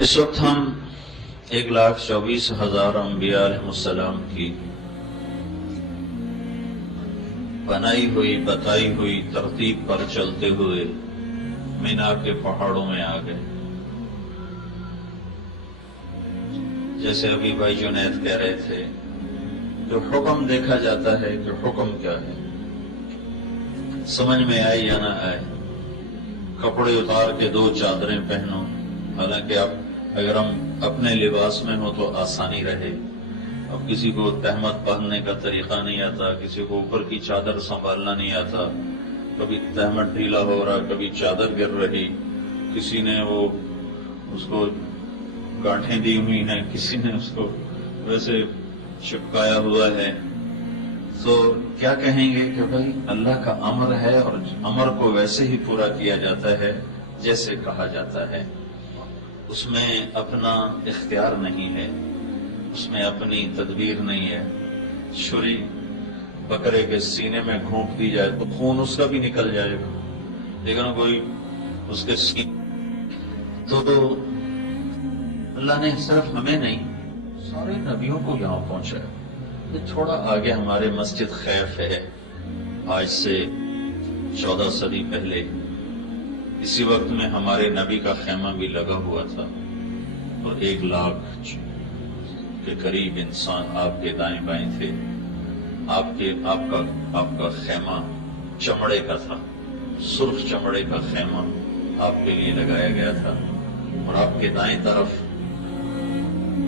اس وقت ہم 1,24,000 انبیاء علیہ السلام کی بنائی ہوئی بتائی ہوئی ترتیب پر چلتے ہوئے مینا کے پہاڑوں میں آ گئے. جیسے ابھی بھائی جنید کہہ رہے تھے، جو حکم دیکھا جاتا ہے کہ حکم کیا ہے، سمجھ میں آئے یا نہ آئے. کپڑے اتار کے 2 چادریں پہنو، حالانکہ اب اگر ہم اپنے لباس میں ہو تو آسانی رہے. اب کسی کو تہمت پہننے کا طریقہ نہیں آتا، کسی کو اوپر کی چادر سنبھالنا نہیں آتا، کبھی تہمت ڈھیلا ہو رہا، کبھی چادر گر رہی، کسی نے اس کو گانٹھیں دی ہوئی ہیں، کسی نے اس کو ویسے چپکایا ہوا ہے. تو کیا کہیں گے کہ بھائی اللہ کا امر ہے اور امر کو ویسے ہی پورا کیا جاتا ہے جیسے کہا جاتا ہے. اس میں اپنا اختیار نہیں ہے، اس میں اپنی تدبیر نہیں ہے. چھری بکرے کے سینے میں گھونپ دی جائے تو خون اس کا بھی نکل جائے گا، لیکن کوئی اس کے تو اللہ نے صرف ہمیں نہیں سارے نبیوں کو یہاں پہنچایا. یہ تھوڑا آگے ہمارے مسجد خیف ہے، آج سے 14 صدی پہلے اسی وقت میں ہمارے نبی کا خیمہ بھی لگا ہوا تھا، اور 1 لاکھ کے قریب انسان آپ کے دائیں بائیں تھے. آپ کا خیمہ چمڑے کا تھا، سرخ چمڑے کا خیمہ آپ کے لیے لگایا گیا تھا، اور آپ کے دائیں طرف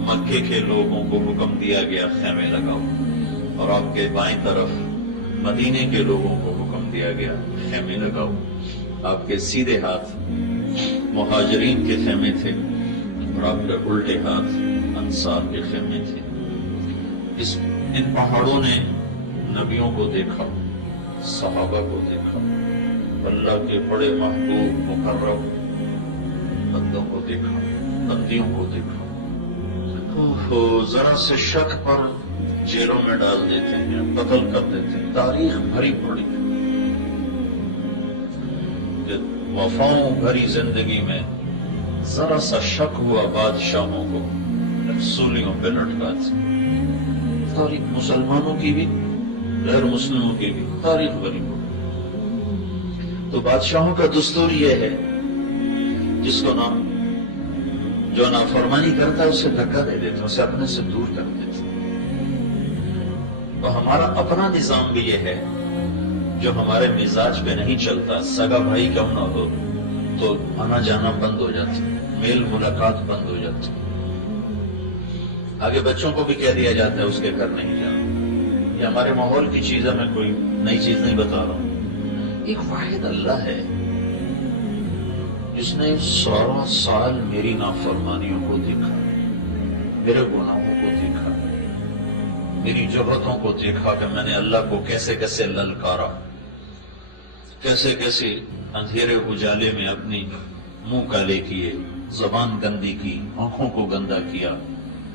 مکے کے لوگوں کو حکم دیا گیا خیمے لگاؤ، اور آپ کے بائیں طرف مدینے کے لوگوں کو حکم دیا گیا خیمے لگاؤ. آپ کے سیدھے ہاتھ مہاجرین کے خیمے تھے، اور آپ کے الٹے ہاتھ انصار کے خیمے تھے. ان پہاڑوں نے نبیوں کو دیکھا، صحابہ کو دیکھا، اللہ کے بڑے محبوب مقرب بندوں کو دیکھا، بندیوں کو دیکھا. ذرا سے شک پر جیلوں میں ڈال دیتے ہیں، قتل کر دیتے ہیں. تاریخ بھری پڑی کہ وفاؤں بھری زندگی میں ذرا سا شک ہوا بادشاہوں کو سولیوں پہ لٹکاتے. تاریخ مسلمانوں کی بھی غیر مسلموں کی بھی تاریخ بھری پڑی. تو بادشاہوں کا دستور یہ ہے، جس کو جو نافرمانی کرتا ہے اسے دھکا دے دیتے، اسے اپنے سے دور کر دیتے. تو ہمارا اپنا نظام بھی یہ ہے جو ہمارے مزاج پہ نہیں چلتا. سگا بھائی کیوں نہ ہو تو آنا جانا بند ہو جاتا، میل ملاقات بند ہو جاتی. آگے بچوں کو بھی کہہ دیا جاتا ہے اس کے گھر نہیں جانا. یہ ہمارے ماحول کی چیز ہے، میں کوئی نئی چیز نہیں بتا رہا ہوں. ایک واحد اللہ ہے جس نے 16 سال میری نافرمانیوں کو دیکھا، میرے گناہوں کو دیکھا، میری جرأتوں کو دیکھا کہ میں نے اللہ کو کیسے کیسے للکارا، کیسے کیسے اندھیرے اجالے میں اپنی منہ کالے کیے، زبان گندی کی، آنکھوں کو گندا کیا،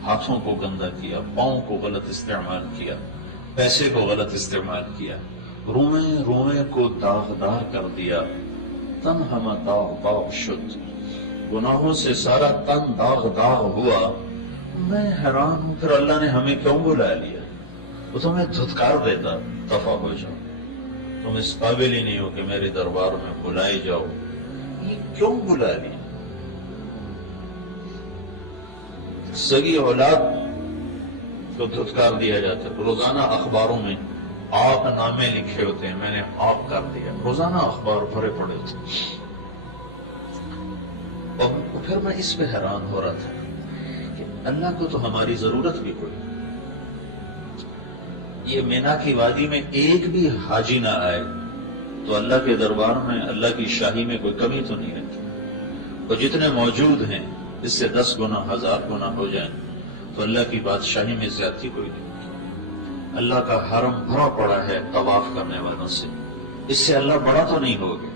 ہاتھوں کو گندا کیا، پاؤں کو غلط استعمال کیا، پیسے کو غلط استعمال کیا، روئیں کو داغدار کر دیا. تن ہم داغ شد، گناہوں سے سارا تن داغ ہوا. میں حیران ہوں پھر اللہ نے ہمیں کیوں بلا لیا؟ وہ تمہیں دھتکار دیتا، دفع ہو جاؤ، تم اس قابل ہی نہیں ہو کہ میرے دربار میں بلائے جاؤ. یہ کیوں بلا لیا؟ سگی اولاد کو دھتکار دیا جاتا ہے. روزانہ اخباروں میں آپ نامے لکھے ہوتے ہیں، میں نے آپ کر دیا. روزانہ اخبار بھرے پڑے ہوتے ہیں. اور پھر میں اس پہ حیران ہو رہا تھا کہ اللہ کو تو ہماری ضرورت بھی کوئی. یہ مینا کی وادی میں ایک بھی حاجی نہ آئے تو اللہ کے دربار میں اللہ کی شاہی میں کوئی کمی تو نہیں رہتی. اور جتنے موجود ہیں اس سے 10 گنا 1000 گنا ہو جائیں تو اللہ کی بادشاہی میں زیادتی کوئی نہیں. اللہ کا حرم بھرا پڑا ہے طواف کرنے والوں سے، اس سے اللہ بڑا تو نہیں ہوگا.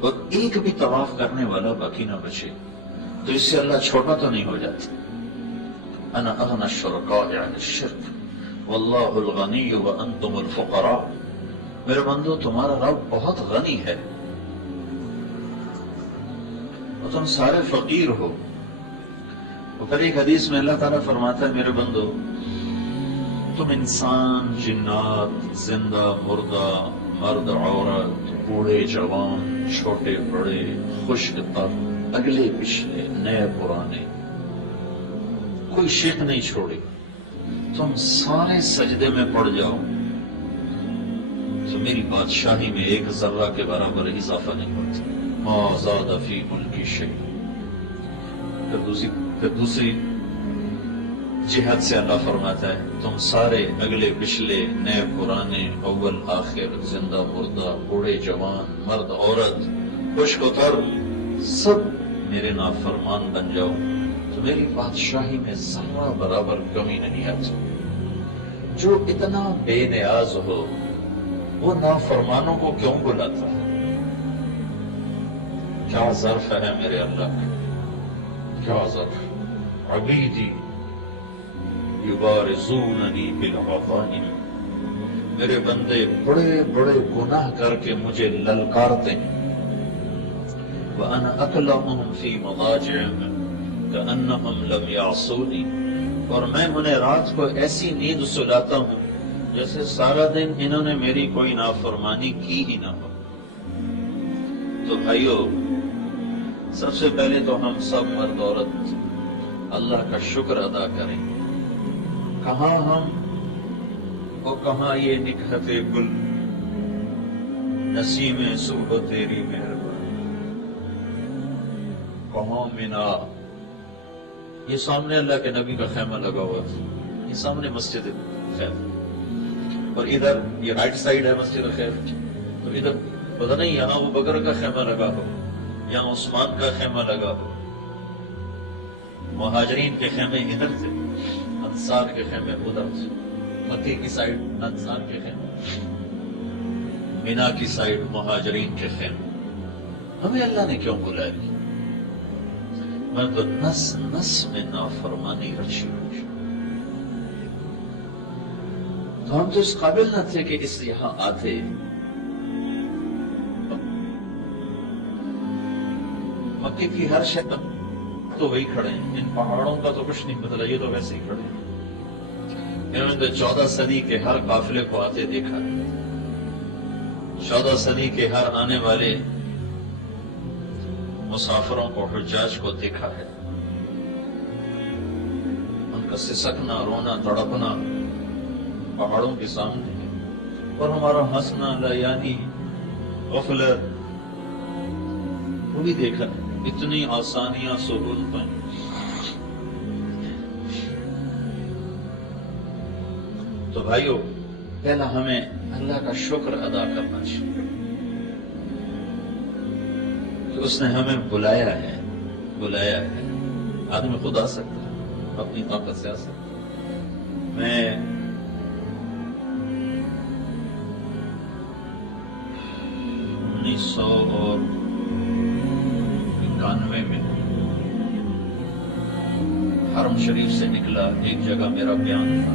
اور ایک بھی طواف کرنے والا باقی نہ بچے تو اس سے اللہ چھوٹا تو نہیں ہو جاتا. انا اغنى الشركاء عن الشرك واللہ الغنی وانتم الفقراء. میرے بندو تمہارا رب بہت غنی ہے اور تم سارے فقیر ہو. اور پھر ایک حدیث میں اللہ تعالیٰ فرماتا ہے میرے بندو تم انسان، جنات، زندہ مردہ، مرد عورت، بوڑھے جوان، چھوٹے بڑے، خشک تر، اگلے پچھلے، نئے پرانے، کوئی شک نہیں چھوڑی، تم سارے سجدے میں پڑ جاؤ تو میری بادشاہی میں ایک ذرہ کے برابر اضافہ نہیں ہوتا. ما زاد فی ملکی شیء. پھر دوسری جہت سے اللہ فرماتا ہے تم سارے اگلے پچھلے، نئے پرانے، اول آخر، زندہ مردہ، بوڑھے جوان، مرد عورت، خشک و تر، سب میرے نافرمان بن جاؤ تو میری بادشاہی میں ذرہ برابر کمی نہیں آتی. جو اتنا بے نیاز ہو وہ نافرمانوں کو کیوں بلاتا ہے؟ کیا ظرف ہے میرے اللہ کا، کیا ظرف. عبیدی یبارزوننی بالعظائم، میرے بندے بڑے بڑے گناہ کر کے مجھے للکارتے ہیں. وَأَنَا أَكْلَهُمْ فِي مَضَاجِعِهِمْ كَأَنَّهُمْ لَمْ يَعْصُونِي، اور میں انہیں رات کو ایسی نیند سلاتا ہوں جیسے سارا دن انہوں نے میری کوئی نافرمانی کی ہی نہ ہو. تو بھائیو، سب سے پہلے تو ہم سب مرد عورت اللہ کا شکر ادا کریں. کہاں ہم اور کہاں یہ نکہت گل، نسیم صبح تیری مہربانی، کہاں منا. یہ سامنے اللہ کے نبی کا خیمہ لگا ہوا تھا، یہ سامنے مسجد خیر، اور ادھر یہ رائٹ سائڈ ہے مسجد خیر. تو ادھر پتہ نہیں یہاں ابو بکر کا خیمہ لگا ہو، یہاں عثمان کا خیمہ لگا ہو. مہاجرین کے خیمے ادھر تھے، انصار کے خیمے ادھر تھے. مکی کی سائڈ انصار کے خیمے، مینا کی سائڈ مہاجرین کے خیمے. ہمیں اللہ نے کیوں بلایا؟ میں تو نس نس میں نافرمانی رچی ہوئی. تو ہم تو اس قابل نہ تھے کہ اس یہاں آتے. مکے کی ہر شہر تو وہی کھڑے ہیں، ان پہاڑوں کا تو کچھ نہیں بدلا، یہ تو ویسے ہی کھڑے ہیں. انہوں نے 14 صدی کے ہر قافلے کو آتے دیکھا ہے، 14 صدی کے ہر آنے والے مسافروں کو، حجاج کو دیکھا ہے. ان کا سسکنا، رونا، تڑپنا پہاڑوں کے سامنے ہے، اور ہمارا ہنسنا، لیانی، غفلت، وہ بھی دیکھا ہے. اتنی آسانیاں، سہولتیں. تو بھائیو، پہلا ہمیں اللہ کا شکر ادا کرنا چاہیے کہ اس نے ہمیں بلایا ہے. آدمی خود آ سکتا ہے، اپنی طاقت سے آ سکتا ہے. میں 1991 میں حرم شریف سے نکلا. ایک جگہ میرا بیان تھا،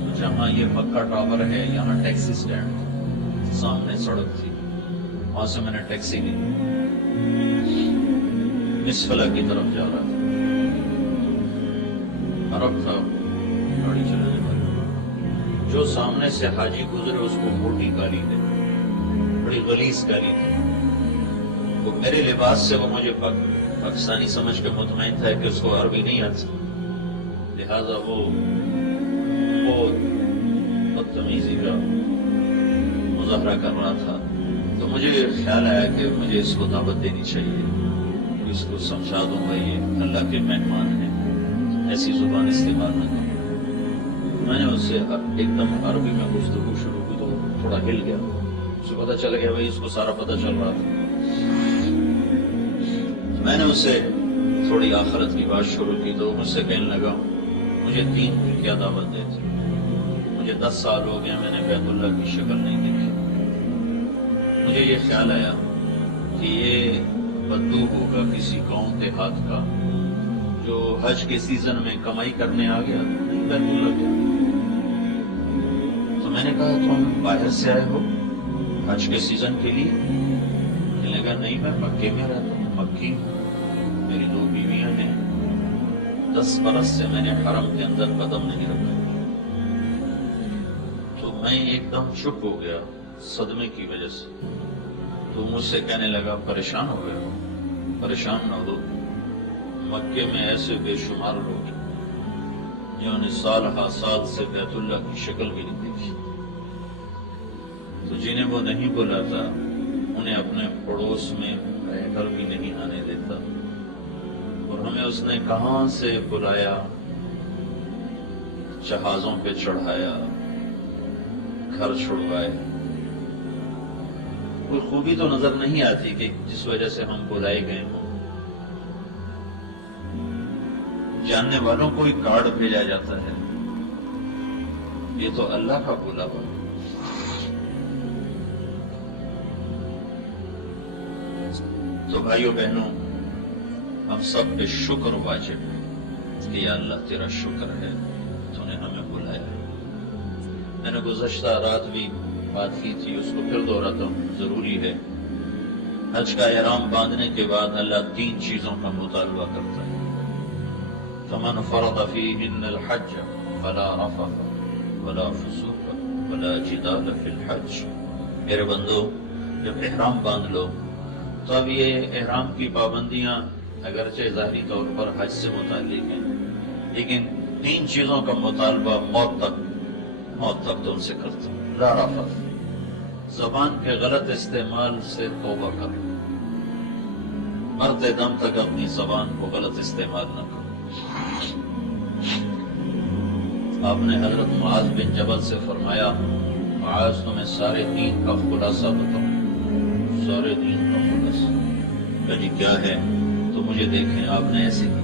تو جہاں یہ مکہ ٹاور ہے یہاں ٹیکسی سٹینڈ تھا، سامنے سڑک تھی. وہاں سے میں نے ٹیکسی لی، مسفلہ کی طرف جا رہا تھا. عرب تھا گاڑی چلانے والا، جو سامنے سے حاجی گزرے اس کو موٹی گالی دے، بڑی غلیظ گالی تھی. وہ میرے لباس سے وہ مجھے پاکستانی سمجھ کے مطمئن تھا کہ اس کو عربی نہیں آتی، لہذا وہ بدتمیزی کا مظاہرہ کر رہا تھا. تو مجھے خیال آیا کہ مجھے اس کو دعوت دینی چاہیے، اس کو سمجھا دوں بھائی یہ اللہ کے مہمان ہیں، ایسی زبان استعمال نہ کروں. میں نے اس سے ایک دم عربی میں گفتگو شروع کی تو تھوڑا ہل گیا. اس کو پتہ چل گیا بھائی اس کو سارا پتہ چل رہا تھا. میں نے اس سے تھوڑی آخرت کی بات شروع کی تو مجھ سے کہنے لگا مجھے دین کی کیا دعوت دیتی، مجھے 10 سال ہو گئے میں نے بیت اللہ کی شکل نہیں دیکھی. مجھے یہ خیال آیا کہ یہ بدو ہوگا کسی گاؤں دیہات کا جو حج کے سیزن میں کمائی کرنے آ گیا، بیت اللہ گیا. تو میں نے کہا تم باہر سے آئے ہو حج کے سیزن کے لیے؟ کہنے لگا نہیں میں مکے میں رہتا ہوں، مکی ہوں، میری 2 بیویاں ہیں، 10 برس سے میں نے حرم کے اندر قدم نہیں رکھا۔ تو میں ایک دم چپ ہو گیا صدمے کی وجہ سے۔ تو مجھ سے کہنے لگا پریشان ہو گئے ہو؟ پریشان نہ ہو، مکے میں ایسے بے شمار لوگ ہیں جنہوں نے سال سال سے بیت اللہ کی شکل بھی نہیں دیکھی، تو جنہیں وہ نہیں بلاتا انہیں اپنے پڑوس میں رہ کر بھی نہیں آنے دیتا، اور ہمیں اس نے کہاں سے بلایا، جہازوں پہ چڑھایا، گھر چھڑوائے۔ کوئی خوبی تو نظر نہیں آتی کہ جس وجہ سے ہم بلائے گئے ہوں۔ جاننے والوں کو ہی کارڈ بھیجا جاتا ہے، یہ تو اللہ کا بلاوا۔ تو بھائیوں بہنوں، ہم سب پہ شکر واجب ہے کہ یا اللہ تیرا شکر ہے تو نے ہمیں بلایا۔ میں نے گزشتہ رات بھی بات کی تھی، اس کو پھر دہراتا ہوں، ضروری ہے۔ حج کا احرام باندھنے کے بعد اللہ 3 چیزوں کا مطالبہ کرتا ہے۔ فمن فرض فیہن الحج فلا رفث ولا فسوق ولا جدال فی الحج۔ میرے بندو، جب احرام باندھ لو تو اب یہ احرام کی پابندیاں اگرچہ ظاہری طور پر حج سے متعلق ہیں، لیکن 3 چیزوں کا مطالبہ موت تک تم سے کرتا ہوں۔ لا رفث، زبان کے غلط استعمال سے توبہ کرو، مرتے دم تک اپنی زبان کو غلط استعمال نہ کرو۔ آپ نے حضرت معاذ بن جبل سے فرمایا، معاذ تمہیں سارے دین کا خلاصہ بتاؤں۔ سارے دین کا خلاصہ یعنی کیا ہے؟ تو مجھے دیکھیں، آپ نے ایسے کی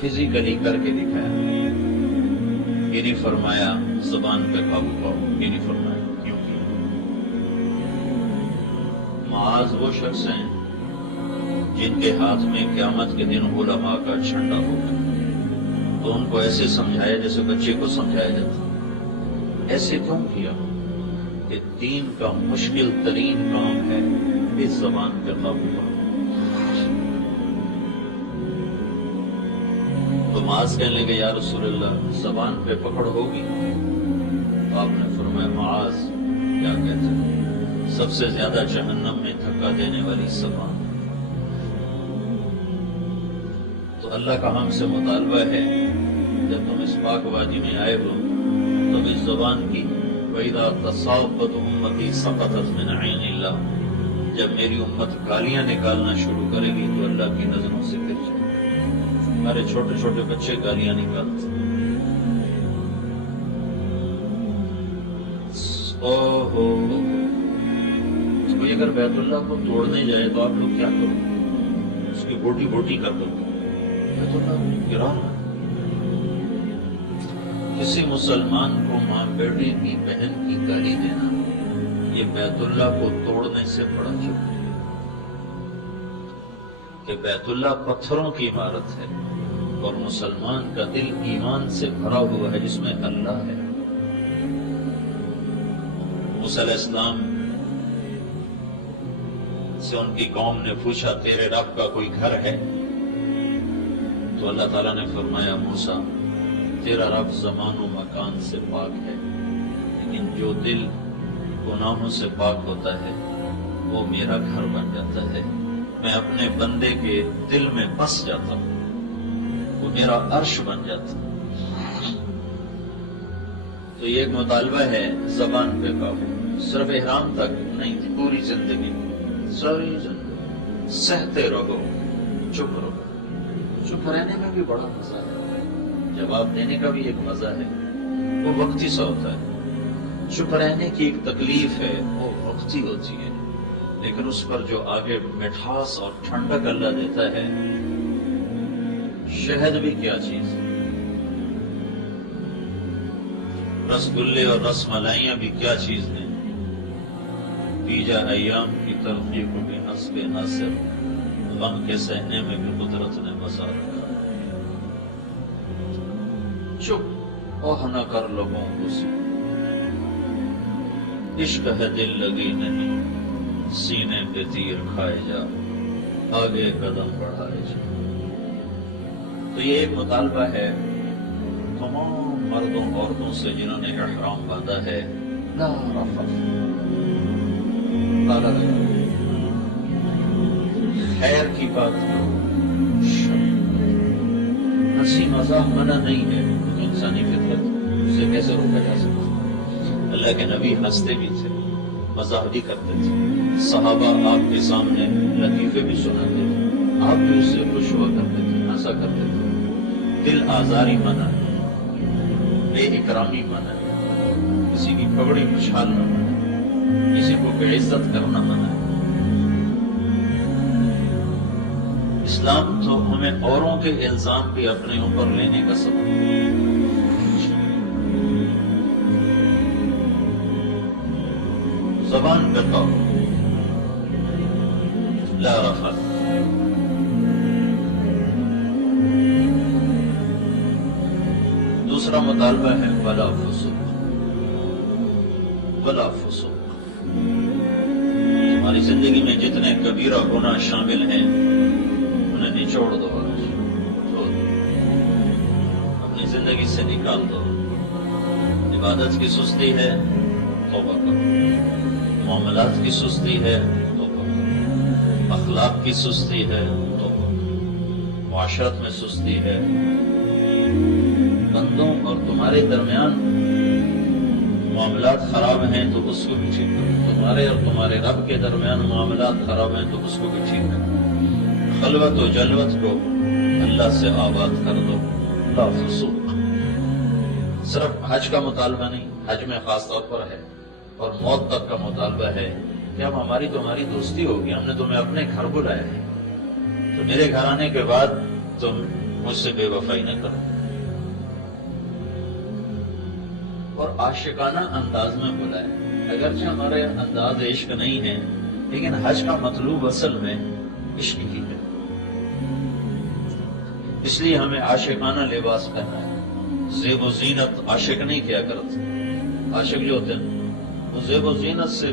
فزیکلی کر کے دکھایا، یہ نہیں فرمایا زبان پہ قابو پاؤ، یہ نہیں فرمایا۔ کیوں کی؟ معاذ وہ شخص ہیں جن کے ہاتھ میں قیامت کے دن علماء کا جھنڈا ہوگا، تو ان کو ایسے سمجھایا جیسے بچے کو سمجھایا جاتا۔ ایسے کیوں کیا؟ کہ دین کا مشکل ترین کام ہے اس زبان پہ قابو پانا۔ تو معاذ کہنے لگے یا رسول اللہ زبان پہ پکڑ ہوگی؟ تو آپ نے فرمایا معاذ کیا کہتے ہیں؟ سب سے زیادہ جہنم میں دھکا دینے والی زبان۔ تو اللہ کا ہم سے مطالبہ ہے، جب تم اس پاک وادی میں آئے ہو تم اس زبان کی وَإِذَا تَصَابَتْ أُمَّتِي سَقَطَتْ مِنْ عَيْنِ اللَّهِ، جب میری امت گالیاں نکالنا شروع کرے گی تو اللہ کی نظروں سے گر جائے۔ ہمارے چھوٹے چھوٹے بچے گالیاں نکالتے، اوہو، کوئی اگر بیت اللہ کو توڑنے جائے تو آپ لوگ کیا کرو؟ اس کی بوٹی بوٹی کر دو، بیت اللہ گرانا۔ کسی مسلمان کو ماں بیٹی کی بہن کی گالی دینا یہ بیت اللہ کو توڑنے سے بڑا جرم ہے، کہ بیت اللہ پتھروں کی عمارت ہے اور مسلمان کا دل ایمان سے بھرا ہوا ہے جس میں اللہ ہے۔ موسیٰ علیہ السلام سے ان کی قوم نے پوچھا تیرے رب کا کوئی گھر ہے؟ تو اللہ تعالیٰ نے فرمایا موسیٰ تیرا رب زمان و مکان سے پاک ہے، لیکن جو دل گناہوں سے پاک ہوتا ہے وہ میرا گھر بن جاتا ہے، میں اپنے بندے کے دل میں بس جاتا ہوں، وہ میرا عرش بن جاتا ہے۔ تو یہ ایک مطالبہ ہے زبان پہ قابو، صرف احرام تک نہیں، پوری زندگی، ساری زندگی سہتے رہو، چپ رہو۔ چپ رہنے میں بھی بڑا مزہ ہے، جواب دینے کا بھی ایک مزہ ہے، وہ وقتی سا ہوتا ہے۔ چپ رہنے کی ایک تکلیف ہے، وہ وقتی ہوتی ہے، لیکن اس پر جو آگے مٹھاس اور ٹھنڈک اللہ دیتا ہے، شہد بھی کیا چیز، رس گلے اور رس ملائیاں بھی کیا چیز ہیں۔ پیجا ایام کی تلخی کو بھی ہنس کے ناصر، غم کے سہنے میں بھی قدرت نے بسا رکھا۔ چپ اوہ نہ کر لوگوں کو، عشق ہے دل لگی نہیں، سینے پہ تیر کھائے جا، آگے قدم بڑھائے جا۔ تو یہ ایک مطالبہ ہے تمام مردوں عورتوں سے جنہوں نے احرام باندھا ہے، لا رفث، تالا لگا، خیر کی بات کرو، ہنسی مذاق منع نہیں ہے، انسانی فطرت اسے کیسے روکا جا سکتا؟ اللہ کے نبی ہنستے بھی تھے، مزاح بھی کرتے تھے، صحابہ آپ کے سامنے لطیفے بھی سناتے تھے، آپ بھی اس سے خوش ہوا کرتے تھے، ہنسا کرتے تھے۔ دل آزاری منع ہے، بے اکرامی منع ہے، کسی کی پگڑی اچھالنا منع ہے، کسی کو بے عزت کرنا منع ہے۔ اسلام تو ہمیں اوروں کے الزام بھی اپنے اوپر لینے کا سبب ہے۔ زبان پہ قابو، لا رفث۔ دوسرا مطالبہ ہے ولا فسوق، ولا فسوق۔ تمہاری زندگی میں جتنے کبیرہ گناہ شامل ہیں انہیں نچوڑ دو، چھوڑ دو، اپنی زندگی سے نکال دو۔ عبادت کی سستی ہے، توبہ کرو۔ معاملات کی سستی ہے، توبہ کرو۔ اخلاق کی سستی ہے، توبہ کرو۔ معاشرت میں سستی ہے، بندوں اور تمہارے درمیان معاملات خراب ہیں تو اس کو بھی ٹھیک کرو، تمہارے اور تمہارے رب کے درمیان معاملات خراب ہیں تو اس کو بھی ٹھیک کرو۔ خلوت و جلوت کو اللہ سے آباد کر دو، لا فسوق۔ صرف حج کا مطالبہ نہیں، حج میں خاص طور پر ہے، اور موت تک کا مطالبہ ہے کہ اب ہماری تمہاری دوستی ہوگی، ہم نے تمہیں اپنے گھر بلایا ہے، تو میرے گھر آنے کے بعد تم مجھ سے بے وفائی نہ کرو۔ اور عاشقانہ انداز میں بلائے، اگرچہ ہمارے انداز عشق نہیں ہے، لیکن حج کا مطلوب اصل میں عشق ہی ہے، اس لیے ہمیں عاشقانہ لباس پہنا ہے۔ زیب و زینت عاشق نہیں کیا کرتے، عاشق جو ہوتے ہیں وہ زیب و زینت سے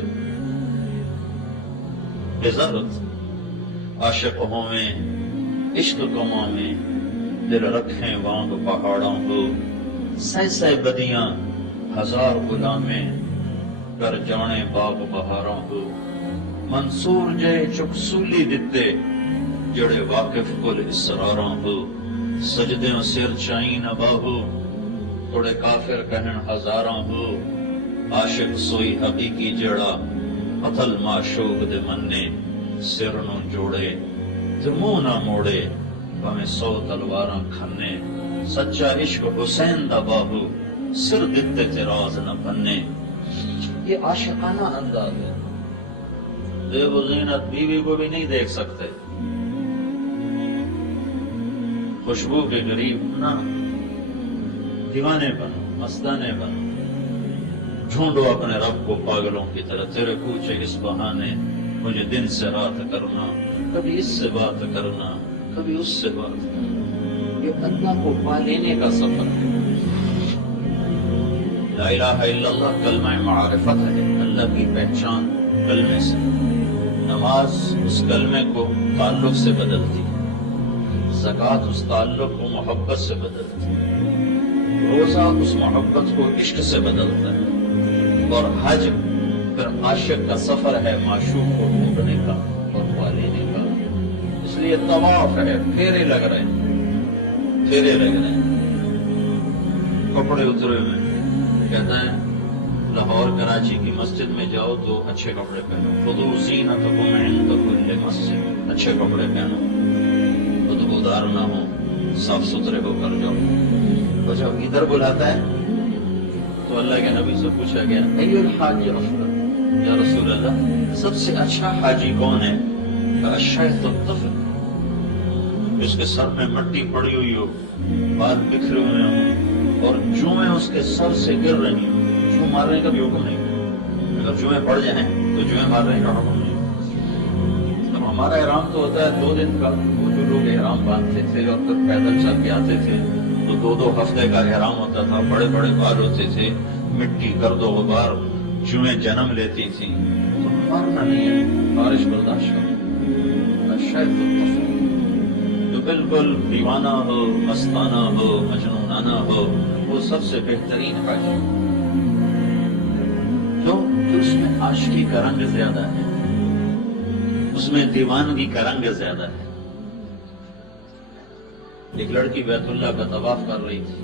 بےضرت۔ عاشق ہویں عشق کماں میں، دل رکھیں وانگ پہاڑوں کو، سہ سہ بدیاں ہزار غلامیں، کر جانے باغ بہاراں کو۔ منصور جے چک سولی دتے، جڑے واقف کل اسراراں کو۔ سجدیں سر چائیں نہ باہو، توڑے کافر کہن ہزاراں ہو۔ عاشق سوئی حقیقی جڑا، قتل معشوق دے مننے۔ سر نو جوڑے تے منہ نہ موڑے، بھویں 100 تلواراں کھنے۔ سچا عشق حسین دا باہو، سر دتے تے راز نہ بننے۔ یہ عاشقانہ انداز ہے۔ زیب و زینت بیوی کو بھی نہیں دیکھ سکتے، خوشبو کے قریب نہ، دیوانے بنو، مستانے بنو، ڈھونڈو اپنے رب کو پاگلوں کی طرح۔ تیرے کوچے اس بہانے، مجھے دن سے رات کرنا، کبھی اس سے بات کرنا، کبھی اس سے بات کرنا۔ یہ اللہ کو پا لینے کا سفر ہے۔ لا الہ الا اللہ کلمہ معرفت ہے، اللہ کی پہچان کلمے سے۔ نماز اس کلمے کو تعلق سے بدلتی ہے، زکوٰۃ اس تعلق کو محبت سے بدلتی ہے، روزہ اس محبت کو عشق سے بدلتا ہے، اور حج پھر عاشق کا سفر ہے معشوق کو ڈھونڈنے کا اور پا لینے کا۔ اس لیے طواف ہے، پھیرے لگ رہے ہیں، پھیرے لگ رہے ہیں، کپڑے اترے ہوئے ہیں۔ کہتا ہے لاہور کراچی کی مسجد میں جاؤ تو اچھے کپڑے پہنو، خذوا زینتکم عند کل مسجد، اچھے کپڑے پہنو، بدبودار نہ ہو، صاف ستھرے ہو کر جاؤ۔ تو جب ادھر بلاتا ہے تو اللہ کے نبی سے پوچھا گیا ای الحاج افضل، یا رسول اللہ سب سے اچھا حاجی کون ہے؟ الشیخ الطفل، جس کے سر میں مٹی پڑی ہوئی ہو، بال بکھرے ہوئے ہوں، اور جوئیں اس کے سر سے گر رہی ہوں۔ جو مارنے کا بھی حکم نہیں، اگر جوئیں پڑ جائیں تو جوئیں مارنے کا حکم نہیں۔ اب ہمارا احرام تو ہوتا ہے 2 دن کا، وہ جو لوگ احرام باندھتے تھے اور پھر پیدل چل کے آتے تھے تو 2 ہفتے کا احرام ہوتا تھا، بڑے بڑے بال ہوتے تھے، مٹی گرد و غبار چوہیں جنم لیتی تھیں تو مارنا نہیں ہے، بارش برداشت کرو، شاید جو بالکل دیوانہ ہو، مستانہ ہو، مجنونانہ ہو، وہ سب سے بہترین حج کیوں کہ اس میں عاشقی کا رنگ زیادہ ہے، اس میں دیوانگی کا رنگ زیادہ ہے۔ ایک لڑکی بیت اللہ کا طواف کر رہی تھی،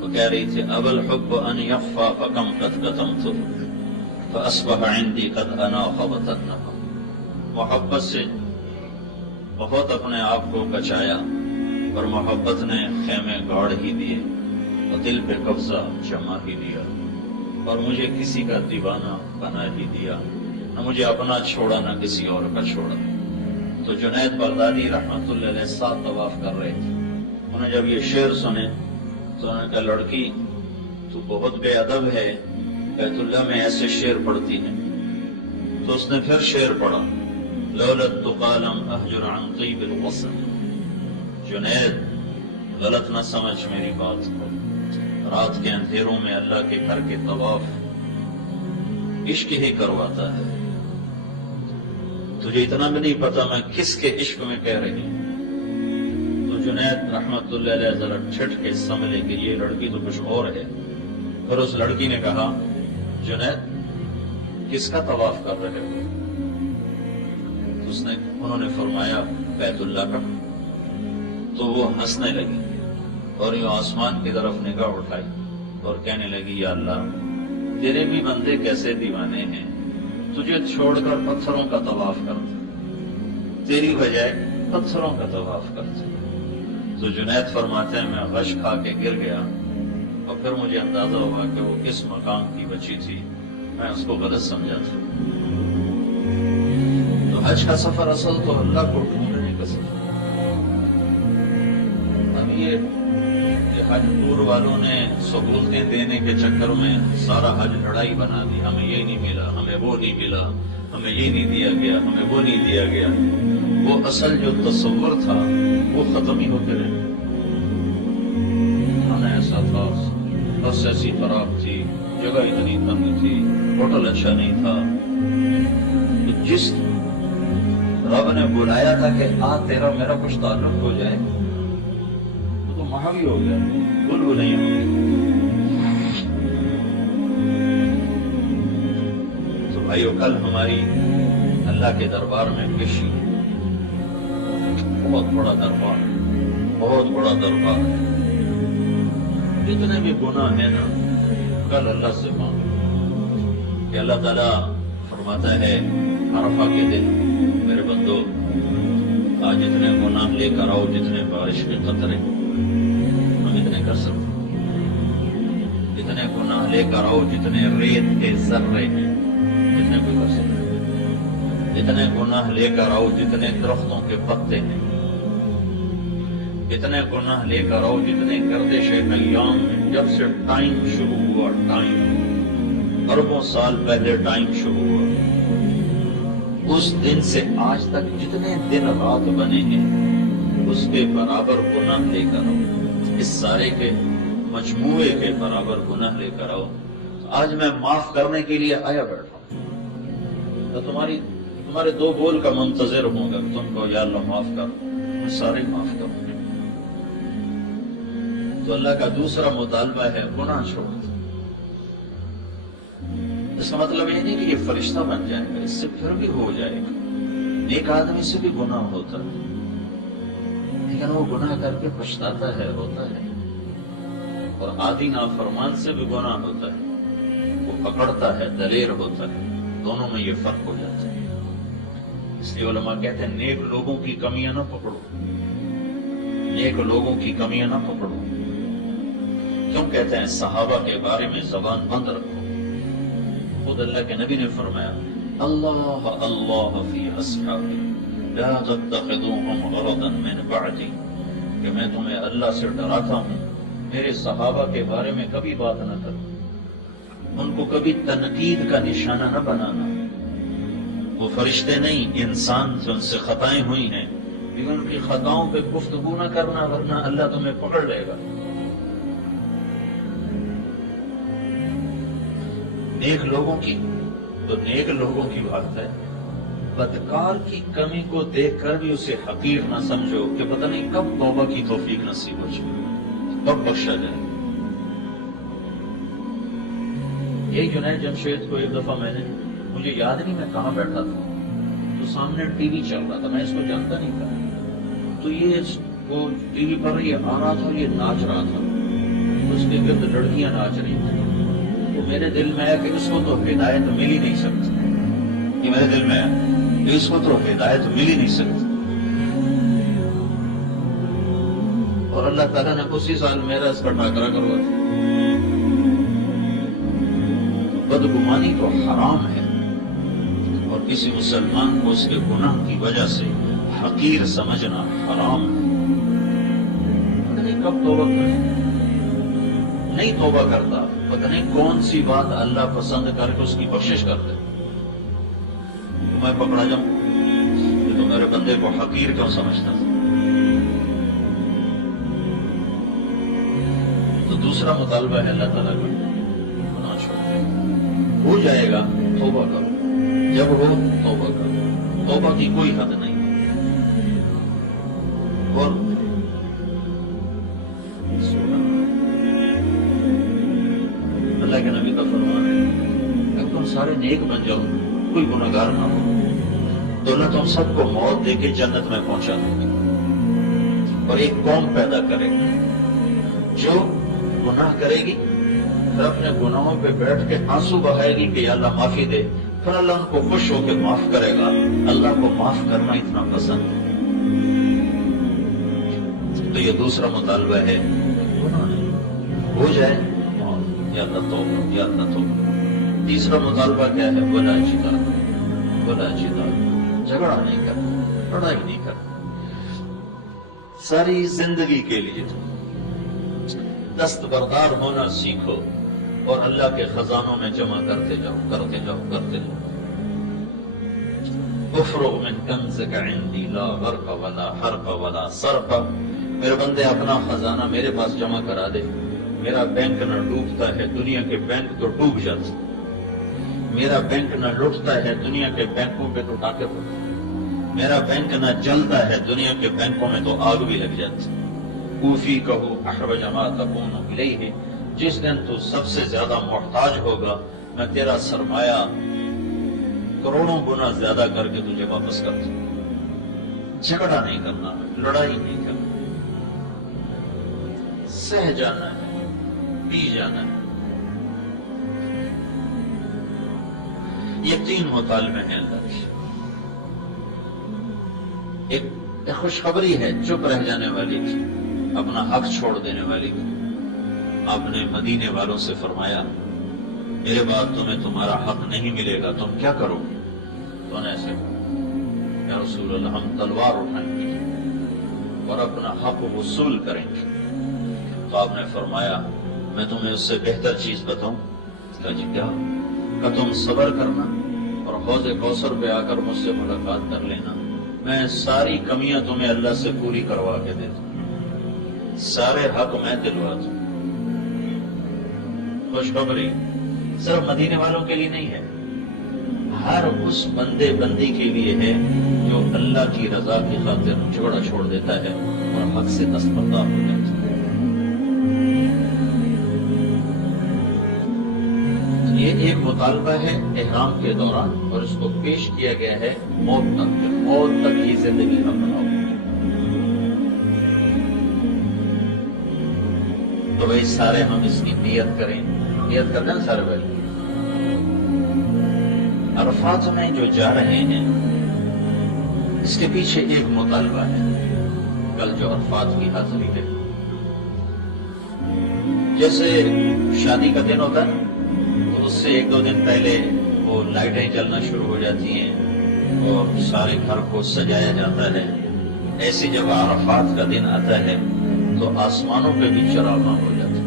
وہ کہہ رہی تھی اب الحب ان یخفى فکم قد کتمت فاصبح عندی قد اناخ وتنحى، محبت سے بہت اپنے آپ کو بچایا اور محبت نے خیمے گاڑ ہی دیے اور دل پہ قبضہ جما ہی دیا اور مجھے کسی کا دیوانہ بنا ہی دیا، نہ مجھے اپنا چھوڑا نہ کسی اور کا چھوڑا۔ تو جنید بغدادی رحمت اللہ علیہ 7 طواف کر رہے تھے، انہوں نے جب یہ شعر سنے تو انہوں نے کہا لڑکی تو بہت بے ادب ہے، بیت اللہ میں ایسے شعر پڑھتی ہے۔ تو اس نے پھر شعر پڑھا لولا التقى لم اهجر عن طيب الوصل، جنید غلط نہ سمجھ میری بات کو، رات کے اندھیروں میں اللہ کے گھر کے طواف عشق ہی کرواتا ہے، تجھے اتنا بھی نہیں پتا میں کس کے عشق میں کہہ رہی ہوں۔ تو جنید رحمت اللہ علیہ ذرا چھٹ کے سمجھے کہ یہ لڑکی تو کچھ اور ہے۔ پھر اس لڑکی نے کہا جنید کس کا طواف کر رہے ہو؟ انہوں نے فرمایا بیت اللہ کا۔ تو وہ ہنسنے لگی اور یوں آسمان کی طرف نگاہ اٹھائی اور کہنے لگی یا اللہ تیرے بھی بندے کیسے دیوانے ہیں، تجھے چھوڑ کر پتھروں کا طواف کرتے، تیری بجائے پتھروں کا طواف کرتے۔ تو جنید فرماتے ہیں میں غش کھا کے گر گیا اور پھر مجھے اندازہ ہوا کہ وہ کس مقام کی بچی تھی، میں اس کو غلط سمجھا تھا۔ تو حج کا سفر اصل تو اللہ کو ڈھونڈنے کا سفر۔ اب یہ حج ٹور والوں نے سہولتیں دینے کے چکر میں سارا حج لڑائی بنا دی، ہمیں یہ نہیں ملا، ہمیں وہ نہیں ملا، ہمیں یہ نہیں دیا گیا، ہمیں وہ نہیں دیا گیا۔ وہ اصل جو تصور تھا وہ ختم ہی ہوتے رہے۔ کھانا ایسا تھا، بس ایسی خراب تھی، جگہ اتنی تنگ تھی، ہوٹل اچھا نہیں تھا۔ تو جس رب نے بلایا تھا کہ آ تیرا میرا کچھ تعلق ہو جائے وہ تو محاوی ہو گیا، بل نہیں ہو گیا۔ تو بھائیو کل ہماری اللہ کے دربار میں پیشی، بہت بڑا دربار، بہت بڑا دربار ہے۔ جتنے بھی گناہ ہیں نا کل اللہ سے مانگو کہ اللہ تعالیٰ فرماتا ہے عرفہ کے دن میرے بندو آج اتنے گناہ لے کر آؤ جتنے بارش کے قطرے، ہم اتنے کر سکتے، اتنے گناہ لے کر آؤ جتنے ریت کے ذرے ہیں، جتنے کوئی کر سکتے، اتنے گناہ لے کر آؤ جتنے درختوں کے پتے ہیں، اتنے گناہ لے کر آؤ جتنے گردش ایام میں جب سے ٹائم شروع ہوا، ٹائم اربوں سال پہلے ٹائم شروع ہوا، اس دن سے آج تک جتنے دن رات بنے ہیں اس کے برابر گناہ لے کر آؤ، اس سارے کے مجموعے کے برابر گناہ لے کر آؤ۔ آج میں معاف کرنے کے لیے آیا بیٹھا ہوں، تو تمہارے 2 بول کا منتظر ہوں گا، تم کو یا اللہ معاف کر، میں سارے معاف کروں گا۔ تو اللہ کا دوسرا مطالبہ ہے گناہ چھوڑ دو۔ اس کا مطلب یہ نہیں کہ یہ فرشتہ بن جائے گا، اس سے پھر بھی ہو جائے گا، نیک آدمی سے بھی گناہ ہوتا ہے لیکن وہ گناہ کر کے پچھتاتا ہے، ہوتا ہے، اور عادی نافرمان سے بھی گناہ ہوتا ہے، وہ پکڑتا ہے، دلیر ہوتا ہے، دونوں میں یہ فرق ہو جاتا ہے۔ اس لیے علماء کہتے ہیں نیک لوگوں کی کمیاں نہ پکڑو، نیک لوگوں کی کمیاں نہ پکڑو۔ کیوں کہتے ہیں صحابہ کے بارے میں زبان بند رکھو؟ خود اللہ کے نبی نے فرمایا اللہ اللہ فی اصحابی لا تتخذوهم غرضا من بعدی، کہ میں تمہیں اللہ سے ڈراتا ہوں میرے صحابہ کے بارے میں کبھی بات نہ کرو، ان کو کبھی تنقید کا نشانہ نہ بنانا۔ وہ فرشتے نہیں، انسان جو ان سے خطائیں ہوئی ہیں، لیکن ان کی خطاؤں پہ گفتگو نہ کرنا ورنہ اللہ تمہیں پکڑ لے گا۔ نیک لوگوں کی تو نیک لوگوں کی بات ہے، بدکار کی کمی کو دیکھ کر بھی اسے حقیر نہ سمجھو کہ پتہ نہیں کب توبہ کی توفیق نصیب ہو جائے، کب بخشا جائے۔ ایک جنید جمشید کو ایک دفعہ مجھے یاد نہیں میں کہاں بیٹھا تھا، تو سامنے ٹی وی چل رہا تھا، میں اس کو جانتا نہیں تھا، تو یہ وہ ٹی وی پر یہ آ رہا تھا، یہ ناچ رہا تھا، اس کے گرد لڑکیاں ناچ رہی تھیں، تو میرے دل میں آیا کہ اس کو تو ہدایت مل ہی نہیں سکتی، یہ میرے دل میں آیا کہ اس کو تو ہدایت مل ہی نہیں سکتی، اور اللہ تعالیٰ نے اسی سال میرا اس کا ٹاکرا کروا دیا۔ بدگمانی تو حرام ہے، اور کسی مسلمان کو اس کے گناہ کی وجہ سے حقیر سمجھنا حرام ہے۔ پتہ نہیں کب توبہ کرے، نہیں توبہ کرتا، پتہ نہیں کون سی بات اللہ پسند کر کے اس کی بخشش کر دے، تو میں پکڑا جاؤں کہ تو میرے بندے کو حقیر کیوں سمجھتا تھا۔ تو دوسرا مطالبہ ہے اللہ تعالیٰ کا، گناہ چھوڑ، ہو جائے گا توبہ کرو، جب ہو توبہ کرو، توبہ کی کوئی حد نہیں۔ اور اللہ کے نبی کا فرمان ہے کہ تم سارے نیک بن جاؤ، کوئی گناہگار نہ ہو، تو اللہ تم سب کو موت دے کے جنت میں پہنچا دے گی، اور ایک قوم پیدا کرے گی جو گناہ کرے گی، پھر اپنے گناہوں پہ بیٹھ کے آنسو بہائے گی کہ یا اللہ معافی دے، پھر اللہ ان کو خوش ہو کے معاف کرے گا۔ اللہ کو معاف کرنا اتنا پسند ہے۔ تو یہ دوسرا مطالبہ ہے، ہو جائے یا اللہ توبہ، یا اللہ توبہ۔ تیسرا مطالبہ کیا ہے؟ ولا جدال، ولا جدال، جھگڑا نہیں کرنا، لڑائی نہیں کرنا۔ ساری زندگی کے لیے دستبردار ہونا سیکھو، اور اللہ کے خزانوں میں جمع کرتے جاؤ، کرتے جاؤ، کرتے جاؤ۔ افرغ من کنزک عندی لا غرق ولا حرق ولا سرق، میرے بندے اپنا خزانہ میرے پاس جمع کرا دے، میرا بینک نہ ڈوبتا ہے، دنیا کے بینک تو ڈوب جاتے، میرا بینک نہ لٹتا ہے، دنیا کے بینکوں پہ تو ڈاکے پڑتے، میرا بینک نہ جلتا ہے، دنیا کے بینکوں میں تو آگ بھی لگ جاتی۔ اوفی کہو احوج ما تکون الیہ، جس دن تو سب سے زیادہ محتاج ہوگا میں تیرا سرمایہ کروڑوں گنا زیادہ کر کے تجھے واپس کر دوں۔ جھگڑا نہیں کرنا، لڑائی نہیں کرنا، سہ جانا ہے، پی جانا ہے۔ یہ تین مطالبے ہیں اللہ کے۔ ایک خوشخبری ہے چپ رہ جانے والی کی، اپنا حق چھوڑ دینے والی کی۔ آپ نے مدینے والوں سے فرمایا میرے بعد تمہیں تمہارا حق نہیں ملے گا، تم کیا کرو گے؟ تو نے ایسے یا رسول اللہ ہم تلوار اٹھائیں گے اور اپنا حق وصول کریں گے۔ تو آپ نے فرمایا میں تمہیں اس سے بہتر چیز بتاؤں؟ کہا جی کیا؟ کہ تم صبر کرنا اور حوض کوثر پہ آ کر مجھ سے ملاقات کر لینا، میں ساری کمیاں تمہیں اللہ سے پوری کروا کے دے دوں، سارے حق میں دلوا دوں۔ خوشخبری صرف مدینے والوں کے لیے نہیں ہے، ہر اس بندے بندی کے لیے ہے جو اللہ کی رضا کی خاطر جھگڑا چھوڑ دیتا ہے اور حق سے دستبردار ہو جاتا ہے۔ یہ ایک مطالبہ ہے احرام کے دوران، اور اس کو پیش کیا گیا ہے موت تک، موت تک یہ زندگی اپناؤ۔ تو بھائی سارے ہم اس کی نیت کریں، نیت کرتے ہیں سارے بھائی۔ عرفات میں جو جا رہے ہیں اس کے پیچھے ایک مطالبہ ہے، کل جو عرفات کی حاضری ہے، جیسے شادی کا دن ہوتا ہے تو اس سے ایک دو دن پہلے وہ لائٹیں جلنا شروع ہو جاتی ہیں اور سارے گھر کو سجایا جاتا ہے، ایسے جب عرفات کا دن آتا ہے تو آسمانوں پہ بھی چراغاں ہو جاتا ہے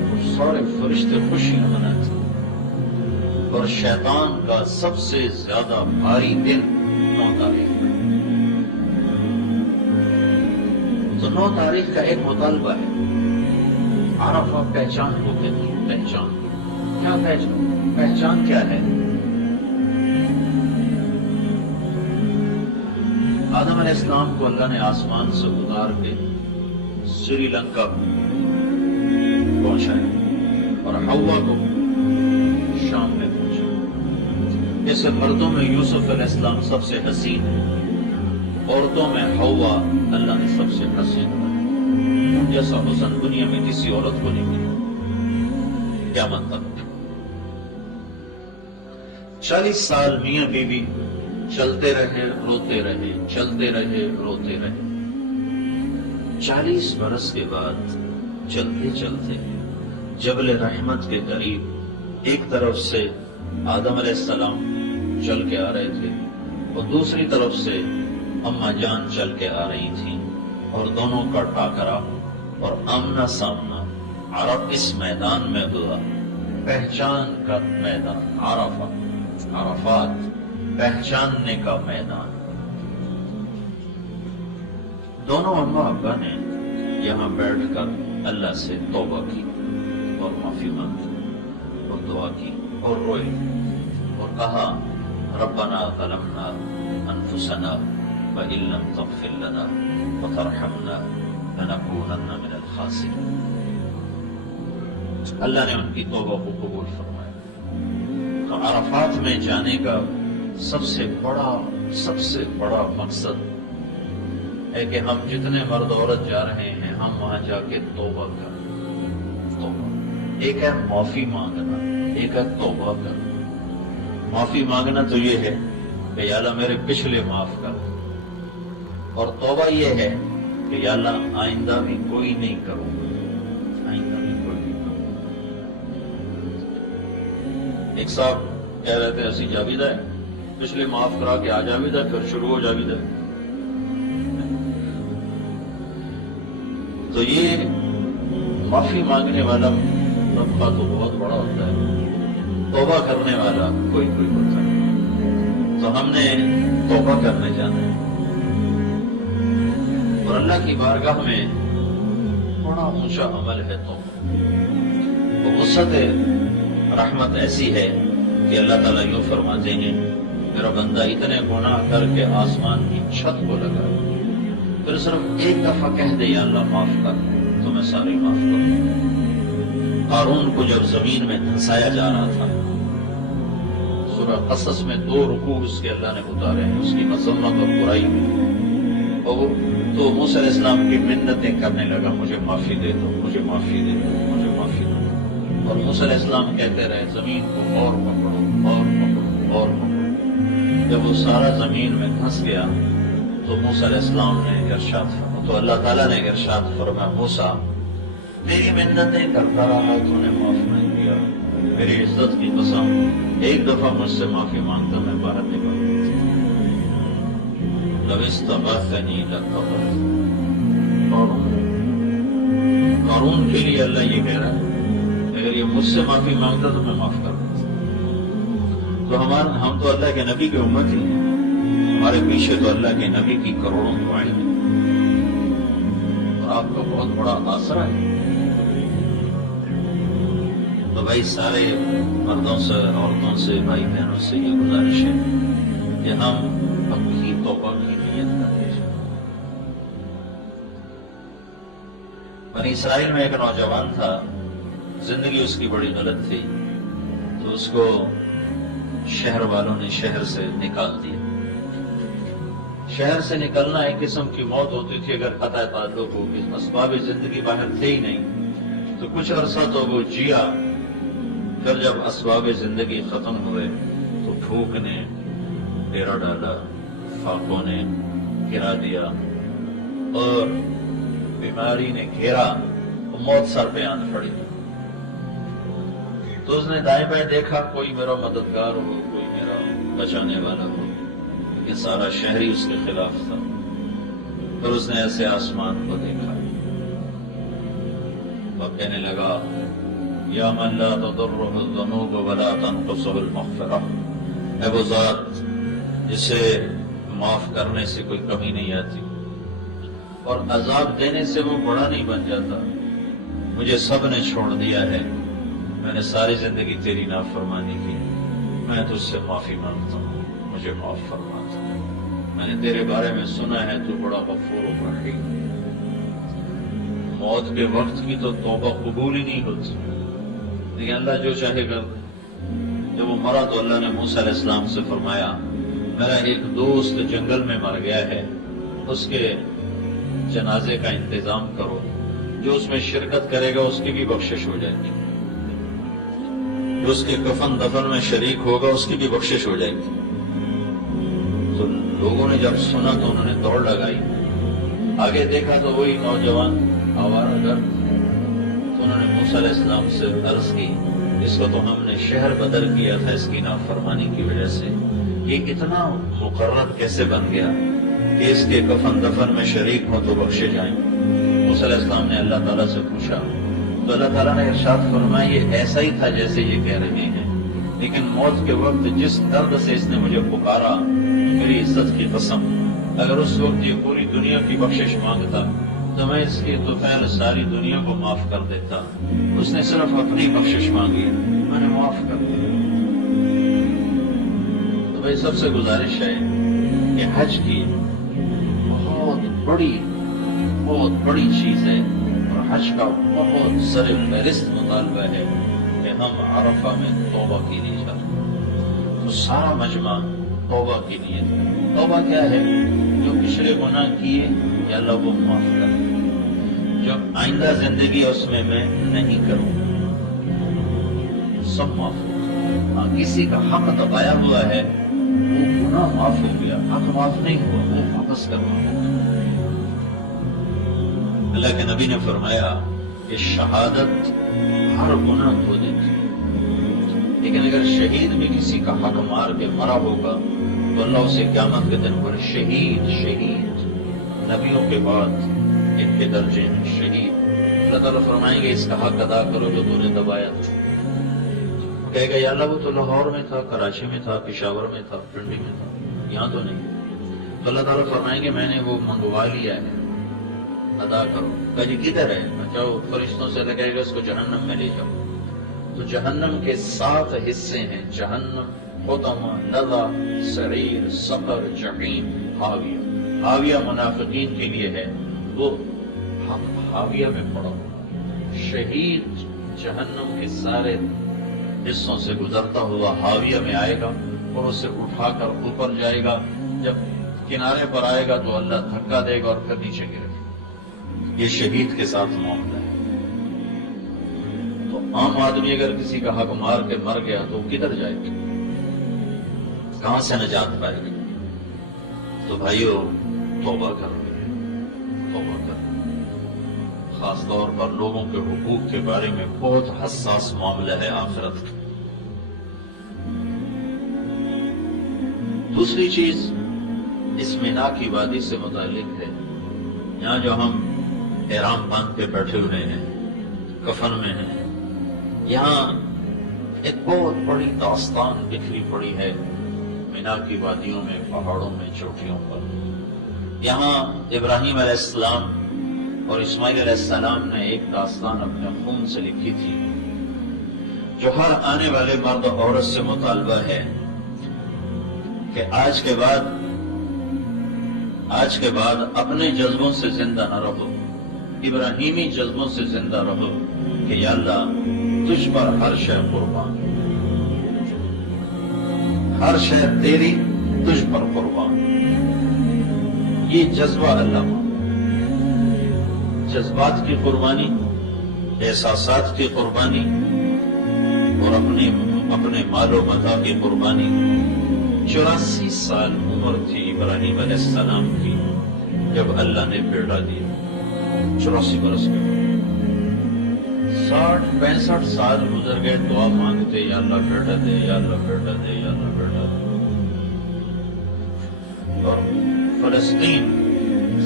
اور سارے فرشتے خوشیاں مناتے ہیں، اور شیطان کا سب سے زیادہ بھاری دن 9 تاریخ ہے۔ تو 9 تاریخ کا ایک مطالبہ ہے، عرفہ پہچان کو کہتے ہیں، پہچان۔ کیا پہچان کیا ہے؟ آدم علیہ السلام کو اللہ نے آسمان سے اتار کے سری لنکا پہنچایا اور حوا کو شام میں پہنچایا. جیسے مردوں میں یوسف علیہ السلام سب سے حسین ہے، عورتوں میں حوا اللہ نے سب سے حسین بنایا. جیسا حسن دنیا میں کسی عورت کو نہیں ملا. کیا مطلب؟ 40 سال میاں بیوی چلتے رہے روتے رہے، چلتے رہے روتے رہے. 40 برس کے بعد چلتے چلتے جبل رحمت کے قریب ایک طرف سے آدم علیہ السلام چل کے آ رہے تھے اور دوسری طرف سے اماں جان چل کے آ رہی تھی، اور دونوں کا ٹاکرا اور آمنا سامنا عرب اس میدان میں ہوا. پہچان کا میدان، عرفات، پہچاننے کا میدان. دونوں اماں ابا نے یہاں بیٹھ کر اللہ سے توبہ کی اور معافی مانگی اور دعا کی اور روئے اور کہا ربنا ظلمنا انفسنا وإن لم تغفر لنا وترحمنا لنكونن من الخاسرين. اللہ نے ان کی توبہ کو قبول فرمایا. تو عرفات میں جانے کا سب سے بڑا مقصد ہے کہ ہم جتنے مرد عورت جا رہے ہیں ہم وہاں جا کے توبہ کریں. توبہ ایک ہے معافی مانگنا، ایک ہے توبہ کرنا. معافی مانگنا تو یہ ہے کہ یا اللہ میرے پچھلے معاف کر، اور توبہ یہ ہے کہ یا اللہ آئندہ بھی کوئی نہیں کروں گا، آئندہ بھی کوئی نہیں کروں گا. ایک صاحب کہہ رہے تھے اسی جاویدہ ہے، پچھلے معاف کرا کے آ جاویدہ پھر شروع ہو جاویدہ. تو یہ معافی مانگنے والا طبقہ تو بہت بڑا ہوتا ہے، توبہ کرنے والا کوئی ہوتا ہے. تو ہم نے توبہ کرنے جانا ہے اور اللہ کی بارگاہ میں بڑا اونچا عمل ہے توبہ. وہ وسعت رحمت ایسی ہے کہ اللہ تعالیٰ یوں فرماتے ہیں میرا بندہ اتنے گناہ کر کے آسمان کی چھت کو لگا، پھر صرف ایک دفعہ کہہ دے یا اللہ معاف کر تو میں سارے معاف کروں. قارون کو جب زمین میں دھنسایا جا رہا تھا، سورہ قصص میں 2 رکوع اس کے اللہ نے اتارے ہیں، اس کی مذمت اور برائی میں. اور تو موسیٰ علیہ السلام کی منتیں کرنے لگا مجھے معافی دے دو، مجھے معافی دے دو، مجھے معافی دے دو. اور موسیٰ علیہ السلام کہتے رہے زمین کو اور پکڑو اور پکڑو اور پکڑو. جب وہ سارا زمین میں دھنس گیا تو موسیٰ علیہ السلام نے ارشاد فرمایا، تو اللہ تعالیٰ نے ارشاد فرمایا موسیٰ میری منتیں کرتا رہا تو نے معاف نہیں کیا، میری عزت کی قسم ایک دفعہ مجھ سے معافی مانگتا میں باہر نکل لو استغاثنی لقبلت. قارون کے لیے اللہ یہ کہہ رہا ہے اگر یہ مجھ سے معافی مانگتا تو میں معاف کر دیتا. تو ہم تو اللہ کے نبی کی امت ہی ہیں، ہمارے پیچھے تو اللہ کے نبی کی کروڑوں دعائیں ہیں اور آپ کا بہت بڑا آسرا ہے. تو بھائی سارے مردوں سے عورتوں سے بھائی بہنوں سے یہ گزارش ہے کہ ہم پکی توبہ کی نیت کریں. بنی اسرائیل میں ایک نوجوان تھا، زندگی اس کی بڑی غلط تھی، تو اس کو شہر والوں نے شہر سے نکال دیا. شہر سے نکلنا ایک قسم کی موت ہوتی تھی اگر قطع تعلق ہو، اسباب زندگی باہر تھے ہی نہیں. تو کچھ عرصہ تو وہ جیا، پھر جب اسباب زندگی ختم ہوئے تو بھوک نے ڈیرا ڈالا، فاقوں نے گرا دیا اور بیماری نے گھیرا، موت سر پہ آن پڑی. تو اس نے دائیں بائیں دیکھا کوئی میرا مددگار ہو، کوئی میرا بچانے والا ہو، یہ سارا شہری اس کے خلاف تھا. پھر اس نے ایسے آسمان کو دیکھا، وہ کہنے لگا یا من لا تضرہ الذنوب ولا تنقصہ المغفرہ، اے وہ ذات جسے معاف کرنے سے کوئی کمی نہیں آتی اور عذاب دینے سے وہ بڑا نہیں بن جاتا، مجھے سب نے چھوڑ دیا ہے میں نے ساری زندگی تیری نافرمانی کی، میں تجھ سے معافی مانگتا ہوں، مجھے معاف فرما دے۔ میں نے تیرے بارے میں سنا ہے تو بڑا غفور و رحیم۔ موت کے وقت کی تو توبہ قبول ہی نہیں ہوتی، لیکن اللہ جو چاہے کر دے۔ جب وہ مرا تو اللہ نے موسیٰ علیہ السلام سے فرمایا میرا ایک دوست جنگل میں مر گیا ہے، اس کے جنازے کا انتظام کرو، جو اس میں شرکت کرے گا اس کی بھی بخشش ہو جائے گی، جو اس کے کفن دفن میں شریک ہوگا اس کی بھی بخشش ہو جائے گی۔ تو لوگوں نے جب سنا تو انہوں نے دوڑ لگائی، آگے دیکھا تو وہی نوجوان آوارہ گرد، تو انہوں نے موسیٰ علیہ السلام سے عرض کی اس کو تو ہم نے شہر بدر کیا تھا اس کی نافرمانی کی وجہ سے، یہ اتنا مقرب کیسے بن گیا کہ اس کے کفن دفن میں شریک ہو تو بخشے جائیں۔ موسیٰ علیہ السلام نے اللہ تعالیٰ سے پوچھا تو اللہ تعالیٰ نے ارشاد فرمایا یہ ایسا ہی تھا جیسے یہ کہہ رہے ہیں، لیکن موت کے وقت جس درد سے اس نے مجھے پکارا، میری عزت کی قسم، اگر اس وقت یہ پوری دنیا کی بخشش مانگتا تو میں اس کی طفیل ساری دنیا کو معاف کر دیتا۔ اس نے صرف اپنی بخشش مانگی، میں نے معاف کر دیا۔ تو بھائی سب سے گزارش ہے کہ حج کی بہت بڑی چیز ہے، اور حج کا بہت سر فہرست مطالبہ ہے کہ ہم عرفہ میں توبہ کی لیے جائیں۔ تو سارا مجمع توبہ کی نیت ہے۔ توبہ کیا ہے؟ جو پچھلے گناہ کیے یا اللہ وہ معاف کر، جو آئندہ زندگی اس میں نہیں کروں، سب معاف ہو۔ ہاں کسی کا حق دبایا ہوا ہے وہ گناہ معاف ہو گیا، حق معاف نہیں ہوا وہ واپس کرنا۔ اللہ کے نبی نے فرمایا کہ شہادت ہر گناہ دھو دیتی ہے، لیکن اگر شہید بھی کسی کا حق مار کے مرا ہوگا تو اللہ اسے قیامت کے دن پر شہید نبیوں کے بعد ان کے درجے ہیں شہید۔ اللہ تعالیٰ فرمائیں گے اس کا حق ادا کرو جو تو نے دبایا تھا۔ کہے گا یا اللہ وہ تو لاہور میں تھا، کراچی میں تھا، پشاور میں تھا، پنڈی میں تھا، یہاں تو نہیں۔ تو اللہ تعالیٰ فرمائیں گے میں نے وہ منگوا لیا ہے، ادا کرو۔ کہ کدھر ہے؟ جاؤ فرشتوں سے لگائے گا اس کو جہنم میں لے جاؤ۔ تو جہنم کے 7 حصے ہیں، جہنم، خطمہ، لظہ، سعیر، سقر، جحیم، حاویہ۔ حاویہ منافقین کے لیے ہے، وہ حاویہ میں پڑا ہوا۔ شہید جہنم کے سارے حصوں سے گزرتا ہوا حاویہ میں آئے گا اور اسے اٹھا کر اوپر جائے گا، جب کنارے پر آئے گا تو اللہ دھکا دے گا اور پھر نیچے گرے گا۔ یہ شہید کے ساتھ معاملہ ہے۔ تو عام آدمی اگر کسی کا حق مار کے مر گیا تو کدھر جائے گا؟ کہاں سے نجات پائے گا؟ تو بھائیو توبہ کرو، توبہ کرو۔ خاص طور پر لوگوں کے حقوق کے بارے میں بہت حساس معاملہ ہے آخرت کا۔ دوسری چیز اس مینا کی وادی سے متعلق ہے، یہاں جو ہم احرام باندھ کے بیٹھے ہوئے ہیں، کفن میں ہیں، یہاں ایک بہت بڑی داستان بکھری پڑی ہے مینا کی وادیوں میں، پہاڑوں میں، چوٹیوں پر۔ یہاں ابراہیم علیہ السلام اور اسماعیل علیہ السلام نے ایک داستان اپنے خون سے لکھی تھی، جو ہر آنے والے مرد و عورت سے مطالبہ ہے کہ آج کے بعد اپنے جذبوں سے زندہ نہ رہو، ابراہیمی جذبوں سے زندہ رہو کہ یا اللہ تجھ پر ہر شے قربان، ہر شے تیری، تجھ پر قربان۔ یہ جذبہ اللہ، جذبات کی قربانی، احساسات کی قربانی اور اپنے مال و متاع کی قربانی۔ 84 سال عمر تھی ابراہیم علیہ السلام کی جب اللہ نے بیٹا دیا، 84 برس کے 60-65 سال گزر گئے، دعا مانگتے یا اللہ بیٹا دے، یا اللہ بیٹا دے، یا اللہ بیٹا دے۔ اور فلسطین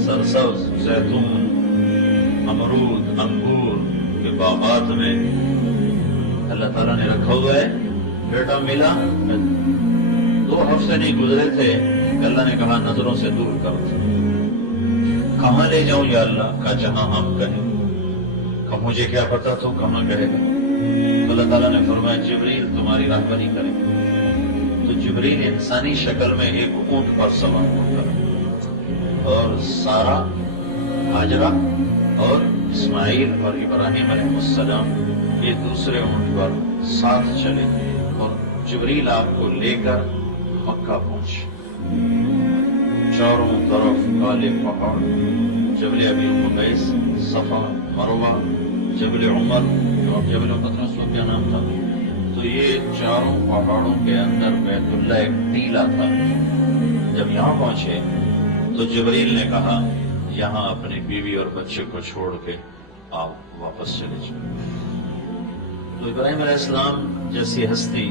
سرسبز، زیتون، امرود، انگور کے باغات میں اللہ تعالیٰ نے رکھا ہوا ہے، بیٹا ملا، 2 ہفتے نہیں گزرے تھے کہ اللہ نے کہا نظروں سے دور کر دو۔ کہاں لے جاؤں یا اللہ؟ کہا جہاں ہم کہیں۔ کہ مجھے کیا پتا تو کہاں کہے گا؟ اللہ تعالیٰ نے فرمایا جبریل تمہاری راہبری کرے. تو جبریل انسانی شکل میں ایک اونٹ پر سوار ہو کر اور سارا، ہاجرہ اور اسماعیل اور ابراہیم علیہ السلام یہ دوسرے اونٹ پر ساتھ چلے اور جبریل آپ کو لے کر مکہ پہنچے. چاروں طرف کالے پہاڑ، جبل ابی قبیس، صفا، مروہ، جبل عمر، جو اب جبل پطرس کا کیا نام تھا. تو یہ چاروں پہاڑوں کے اندر بیت اللہ ایک ٹیلا تھا. جب یہاں پہنچے تو جبریل نے کہا یہاں اپنی بیوی اور بچے کو چھوڑ کے آپ واپس چلے جائیں. تو ابراہیم علیہ السلام جیسی ہستی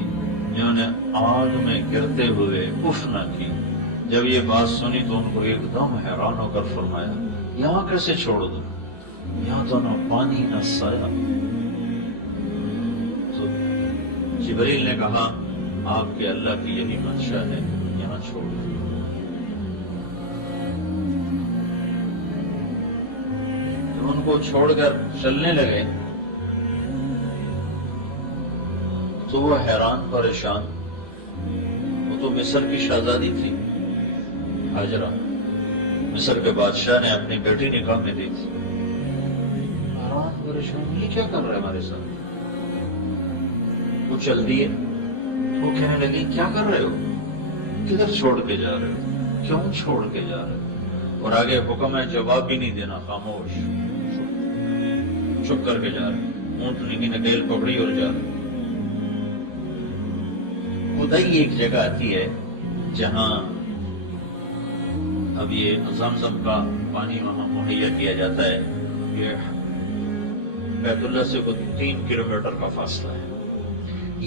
جنہوں نے آگ میں گرتے ہوئے اف نہ کی، جب یہ بات سنی تو ان کو ایک دم حیران ہو کر فرمایا یہاں کیسے چھوڑ دو، یہاں تو نہ پانی نہ سایہ. تو جبریل نے کہا آپ کے اللہ کی یہی منشا ہے، یہاں چھوڑ دو. جب ان کو چھوڑ کر چلنے لگے تو وہ حیران پریشان. وہ تو مصر کی شہزادی تھی ہاجرہ، مصر کے بادشاہ نے اپنی بیٹی نکاح میں دی تھی. حیران پریشان یہ کیا کر رہا ہے ہمارے ساتھ. وہ چل دیے. وہ کہنے لگی کیا کر رہے ہو، کدھر چھوڑ کے جا رہے ہو، کیوں چھوڑ کے جا رہے ہو. اور آگے حکم ہے جواب بھی نہیں دینا، خاموش چھپ کر کے جا رہے. اونٹنی کی نکیل پکڑی اور جا رہے. خدائی ایک جگہ آتی ہے جہاں اب یہ زمزم کا پانی وہاں مہیا کیا جاتا ہے. یہ بیت اللہ سے کوئی 3 کلومیٹر کا فاصلہ ہے.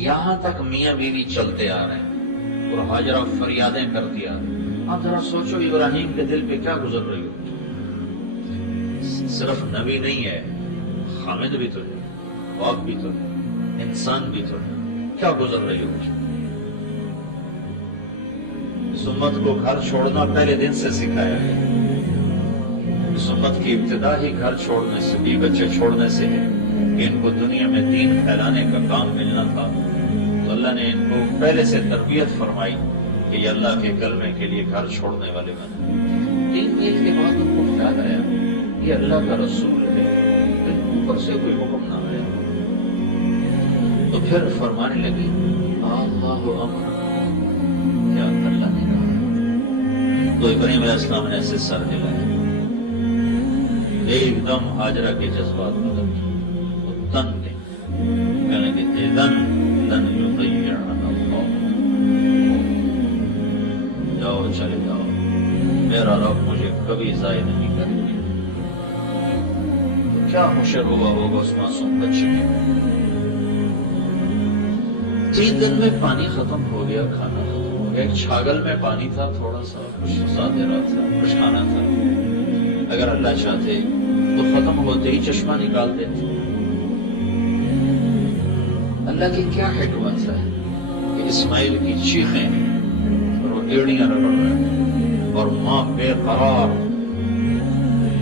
یہاں تک میاں بیوی چلتے آ رہے ہیں اور ہاجرہ فریادیں کرتی آ رہی ہیں. آپ ذرا سوچو ابراہیم کے دل پہ کیا گزر رہی ہو. صرف نبی نہیں ہے، حامد بھی تو ہے، باپ بھی تو ہے، انسان بھی تو ہے. کیا گزر رہی ہو. اس امت کو گھر چھوڑنا پہلے دن سے سکھایا گیا. اس امت کی ابتدا ہی گھر چھوڑنے سے، بھی بچے چھوڑنے سے ہے کہ ان کو دنیا میں دین پھیلانے کا کام ملنا تھا. تو اللہ نے ان کو پہلے سے تربیت فرمائی کہ یہ اللہ کے کلمے کے لیے گھر چھوڑنے والے بنے. 3 میل کے بعد ان کو خیال آیا یہ اللہ کا رسول ہے، اوپر سے کوئی حکم نہ آیا. تو پھر فرمانے لگی اللہ امر، کیا اللہ نے کہا. تو ابراہیم علیہ السلام نے ایسے سر ہلایا. ایک دم ہاجرہ کے جذبات بدل گئے. تن گئے، کہنے لگے اذن لن یضیعنا اللہ، جاؤ چلے جاؤ، میرا رب مجھے کبھی ضائع نہیں کرے گا. تو کیا حشر ہوا ہوگا اس معصوم بچے کے. 3 دن میں پانی ختم ہو گیا، کھانا ختم ہو گیا. ایک چھاگل میں پانی تھا، تھوڑا سا کچھ ساتھ رہا تھا، کچھ کھانا تھا. اگر اللہ چاہتے تو ختم ہوتے ہی چشمہ نکال دیتے. اللہ کی کیا حکمت ہے کہ اسماعیل کی چیخیں اور وہ ایڑیاں رگڑ رہے ہیں اور ماں بے قرار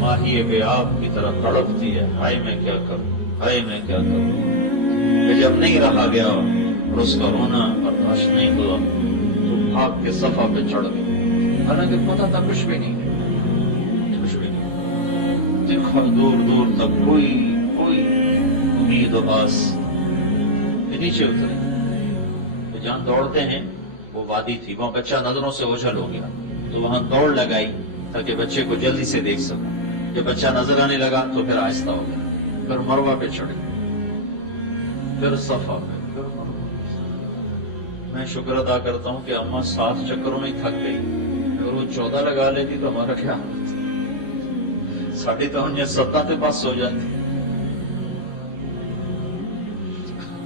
ماہی بے آب کی طرح تڑپتی ہے. ہائے میں کیا کروں، ہائے میں کیا کروں. کہ جب نہیں رہا گیا اور اس کا رونا برداشت نہیں ہوا تو بھاگ کے صفا پہ چڑھ گئی. حالانکہ پتہ تھا کچھ بھی نہیں، کچھ بھی نہیں. دیکھا دور دور تک کوئی امید و آس. نیچے اترے تو جہاں دوڑتے ہیں وہ وادی تھی، وہاں بچہ نظروں سے اوجھل ہو گیا تو وہاں دوڑ لگائی تاکہ بچے کو جلدی سے دیکھ سکوں. جب بچہ نظر آنے لگا تو پھر آہستہ ہو گیا. پھر مروہ پہ چڑھے، پھر صفا پہ، پھر مروہ. میں شکر ادا کرتا ہوں کہ اماں 7 چکروں میں تھک گئی. اگر وہ 14 لگا لیتی تو ہمارا کیا ہوتا. ساڑھی تو 7 کے پاس سو جاتی.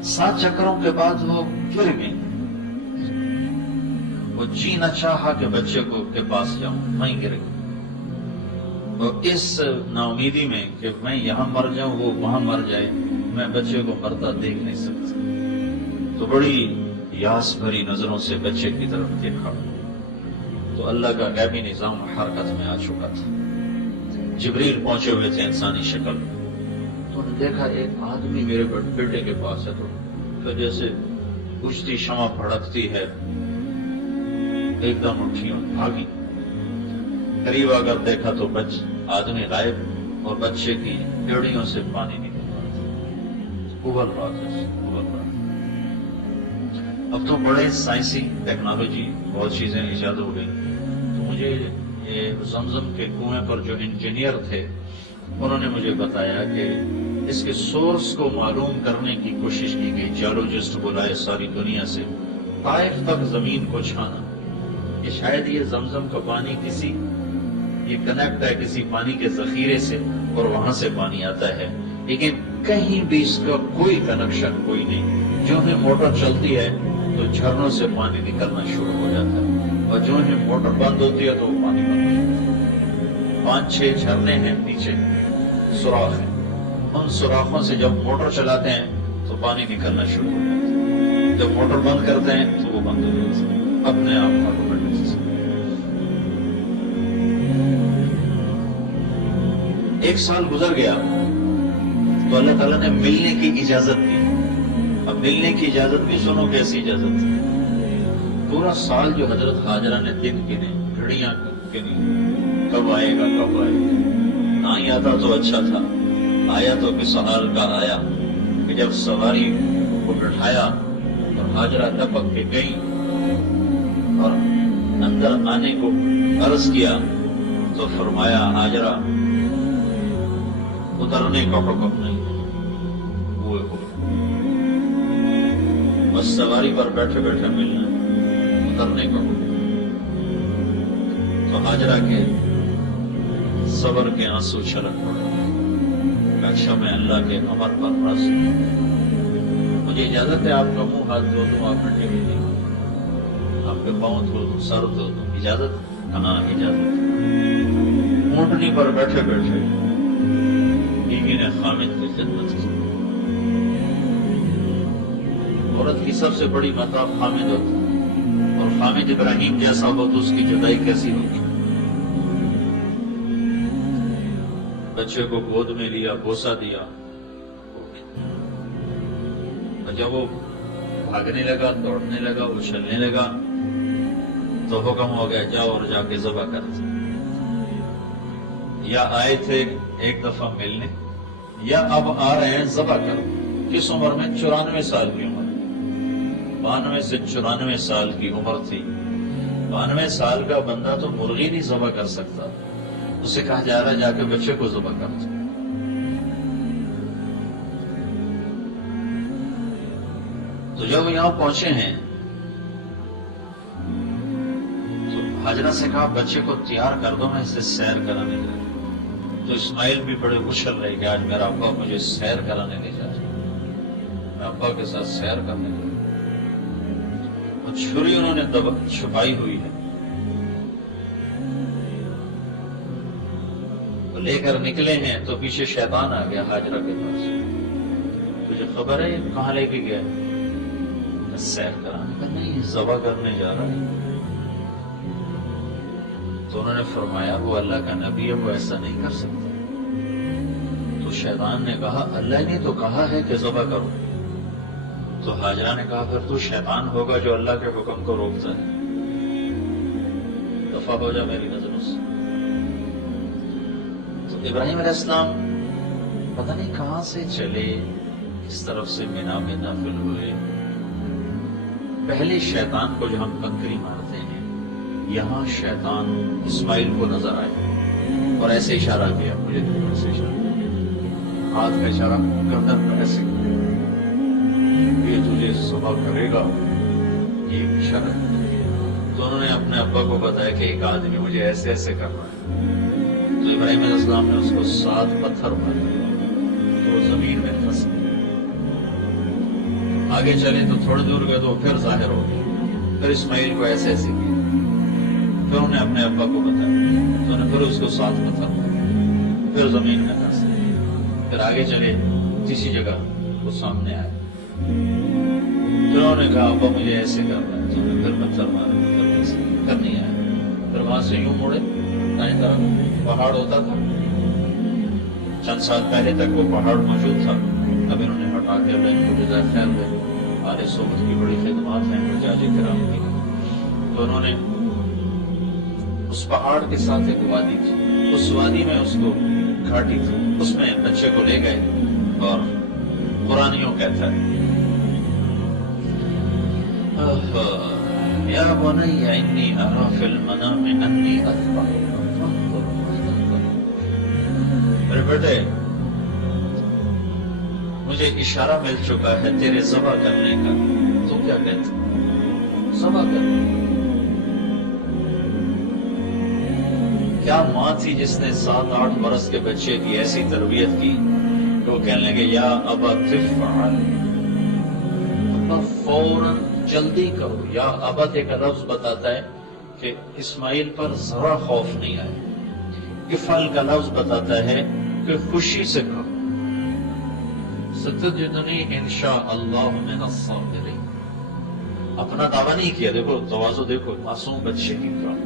7 چکروں کے بعد وہ گر گئی. وہ جی نہ چاہا کہ بچے کو کے پاس جاؤں، میں گر گئی. وہ اس نا امیدی میں کہ میں یہاں مر جاؤں وہ وہاں مر جائے، میں بچے کو مرتا دیکھ نہیں سکتا. تو بڑی یاس بھری نظروں سے بچے کی طرف دیکھا تو اللہ کا غیبی نظام حرکت میں آ چکا تھا. جبریل پہنچے ہوئے تھے انسانی شکل. تو نے دیکھا ایک آدمی میرے بیٹے کے پاس ہے، تو پھر جیسے بجھتی شمع بھڑکتی ہے ایک دم اٹھی اور بھاگی، قریب آ کر دیکھا تو آدمی غائب اور بچے کی ایڑیوں سے پانی نکل رہا تھا، ابل رہا تھا، ابل رہا تھا۔ اب تو بڑے سائنسی ٹیکنالوجی بہت چیزیں ایجاد ہو گئی، تو مجھے یہ زمزم کے کنویں پر جو انجینئر تھے انہوں نے مجھے بتایا کہ اس کے سورس کو معلوم کرنے کی کوشش کی گئی، جیولوجسٹ بلائے ساری دنیا سے، طائف تک زمین کو چھانا کہ شاید یہ زمزم کا پانی یہ کنیکٹ ہے کسی پانی کے ذخیرے سے اور وہاں سے پانی آتا ہے، لیکن کہیں بھی اس کا کوئی کنیکشن کوئی نہیں۔ جو ہی موٹر چلتی ہے تو جھرنوں سے پانی نکلنا شروع ہو جاتا ہے، اور جو ہی موٹر بند ہوتی ہے تو وہ پانی بند ہو جاتا ہے۔ 5-6 جھرنے ہیں نیچے، سوراخ ہیں، ان سوراخوں سے جب موٹر چلاتے ہیں تو پانی نکلنا شروع ہو جاتا ہے، جب موٹر بند کرتے ہیں تو وہ بند ہو جاتا ہے اپنے آپ آٹومیٹک سے۔ ایک سال گزر گیا تو اللہ تعالیٰ نے ملنے کی اجازت دی۔ اب ملنے کی اجازت بھی سنو کیسی اجازت تھی۔ پورا سال جو حضرت ہاجرہ نے دن گنے، گھڑیاں گنی، کب آئے گا کب آئے گا، نہیں آتا تو اچھا تھا، آیا تو کس حال کا آیا، کہ جب سواری کو بٹھایا اور ہاجرہ ٹپک کے گئی اور اندر آنے کو عرض کیا تو فرمایا ہاجرہ اترنے کا حکم نہیں، وہ بس سواری پر بیٹھے بیٹھے ملنا، اترنے کا حکم۔ تو ہاجرہ کے صبر کے آنسو چھلک پڑے، اچھا میں اللہ کے امر پر راضی ہوں، مجھے اجازت ہے آپ کا منہ ہاتھ دھو دوں، آپ نے ٹی وی آپ کے پاؤں دھو دوں، سر دھو دوں، اجازت؟ کہاں اجازت؟ اونٹنی پر بیٹھے بیٹھے بیوی نے خامد کی خدمت کی۔ عورت کی سب سے بڑی متاع خامد ہوتا ہے، اور خامد ابراہیم جیسا ہو تو اس کی جدائی کیسی ہوگی۔ بچے کو گود میں لیا، بوسا دیا، اور جب وہ بھاگنے لگا، دوڑنے لگا، اچھلنے لگا تو حکم ہو گیا جاؤ اور جا کے ذبح کر دو۔ یا آئے تھے ایک دفعہ ملنے، یا اب آ رہے ہیں ذبح کرو۔ کس عمر میں؟ 94 سال کی عمر، 92 سے 94 سال کی عمر تھی۔ 92 سال کا بندہ تو مرغی نہیں ذبح کر سکتا، اسے کہا جا رہا ہے جا کے بچے کو ذبح کر دو۔ تو جب یہاں پہنچے ہیں تو ہاجرہ سے کہا بچے کو تیار کر دو، میں اسے سیر کرانے جا رہا ہوں۔ تو اسماعیل بھی بڑے اچھل رہے کہ آج میرا ابا مجھے سیر کرانے لے جا رہا ہے، میں ابا کے ساتھ سیر کرنے لگا۔ اور چھری انہوں نے چھپائی ہوئی ہے، تو لے کر نکلے ہیں تو پیچھے شیطان آ گیا ہاجرہ کے پاس۔ تجھے خبر ہے کہاں لے کے گیا؟ سیر کرانے کا؟ نہیں، ذبح کرنے جا رہا ہے۔ تو انہوں نے فرمایا وہ اللہ کا نبی ہے، وہ ایسا نہیں کر سکتا۔ تو شیطان نے کہا اللہ نے تو کہا ہے کہ ذبح کرو۔ تو ہاجرہ نے کہا پھر تو شیطان ہوگا جو اللہ کے حکم کو روکتا ہے، دفع ہو جا میری نظروں سے۔ تو ابراہیم علیہ السلام پتہ نہیں کہاں سے چلے، اس طرف سے مینا میں داخل ہوئے۔ پہلے شیطان کو جو ہم کنکری مارتے ہیں، یہاں شیطان اسماعیل کو نظر آئے اور ایسے اشارہ کیا، مجھے ایسے اشارہ، ہاتھ کا اشارہ گردن پر ایسے کیا، یہ تجھے ذبح کرے گا، یہ اشارہ۔ تو انہوں نے اپنے ابا کو بتایا کہ ایک آدمی مجھے ایسے ایسے کرنا ہے۔ تو ابراہیم علیہ السلام نے اس کو 7 پتھر مارے تو وہ زمین میں پھنس گئے۔ آگے چلے تو تھوڑی دور گئے تو پھر ظاہر ہو گیا، پھر اسماعیل کو ایسے ایسے کیا، پھر انہوں نے اپنے ابا کو بتایا تو انہوں نے پھر اس کو 7 پتھر مارے، پھر زمین میں پھنس گئے۔ پھر آگے چلے تیسری جگہ وہ سامنے آئے، پھر انہوں نے کہا ابا مجھے ایسے کرنا ہے، تو انہوں نے پھر پتھر مارے، پھر نہیں آیا۔ پھر وہاں سے یوں مڑے، دائیں طرف پہاڑ ہوتا تھا، چند سال پہلے تک وہ پہاڑ موجود تھا، اب انہوں نے ہٹا کے اللہ ان کو جزائے خیر دے، آل صحبت کی بڑی خدمات ہیں حجاج کرام کی، تو انہوں نے اس پہاڑ کے ساتھ ایک وادی تھی، اس وادی میں اس کو گھاٹی تھی، اس میں بچے کو لے گئے اور قرآن یوں کہتا ہے یا بنی انی ارا فی المنام انی اذبحک فانظر ماذا ترى، میرے بیٹے مجھے اشارہ مل چکا ہے تیرے ذبح کرنے کا، تو کیا کہتے ذبح کرنے کا؟ کیا ماں تھی جس نے 7-8 برس کے بچے کی ایسی تربیت کی کہ وہ کہنے لگے یا ابا تفعل، ابا فوراً جلدی کرو۔ یا ابت ایک لفظ بتاتا ہے کہ اسماعیل پر ذرا خوف نہیں آیا، افعل کا لفظ بتاتا ہے کہ خوشی سے کرو، ستجدنی انشاءاللہ من الصابرین۔ اپنا دعویٰ نہیں کیا، دیکھو تواضع دیکھو معصوم بچے کی طرح،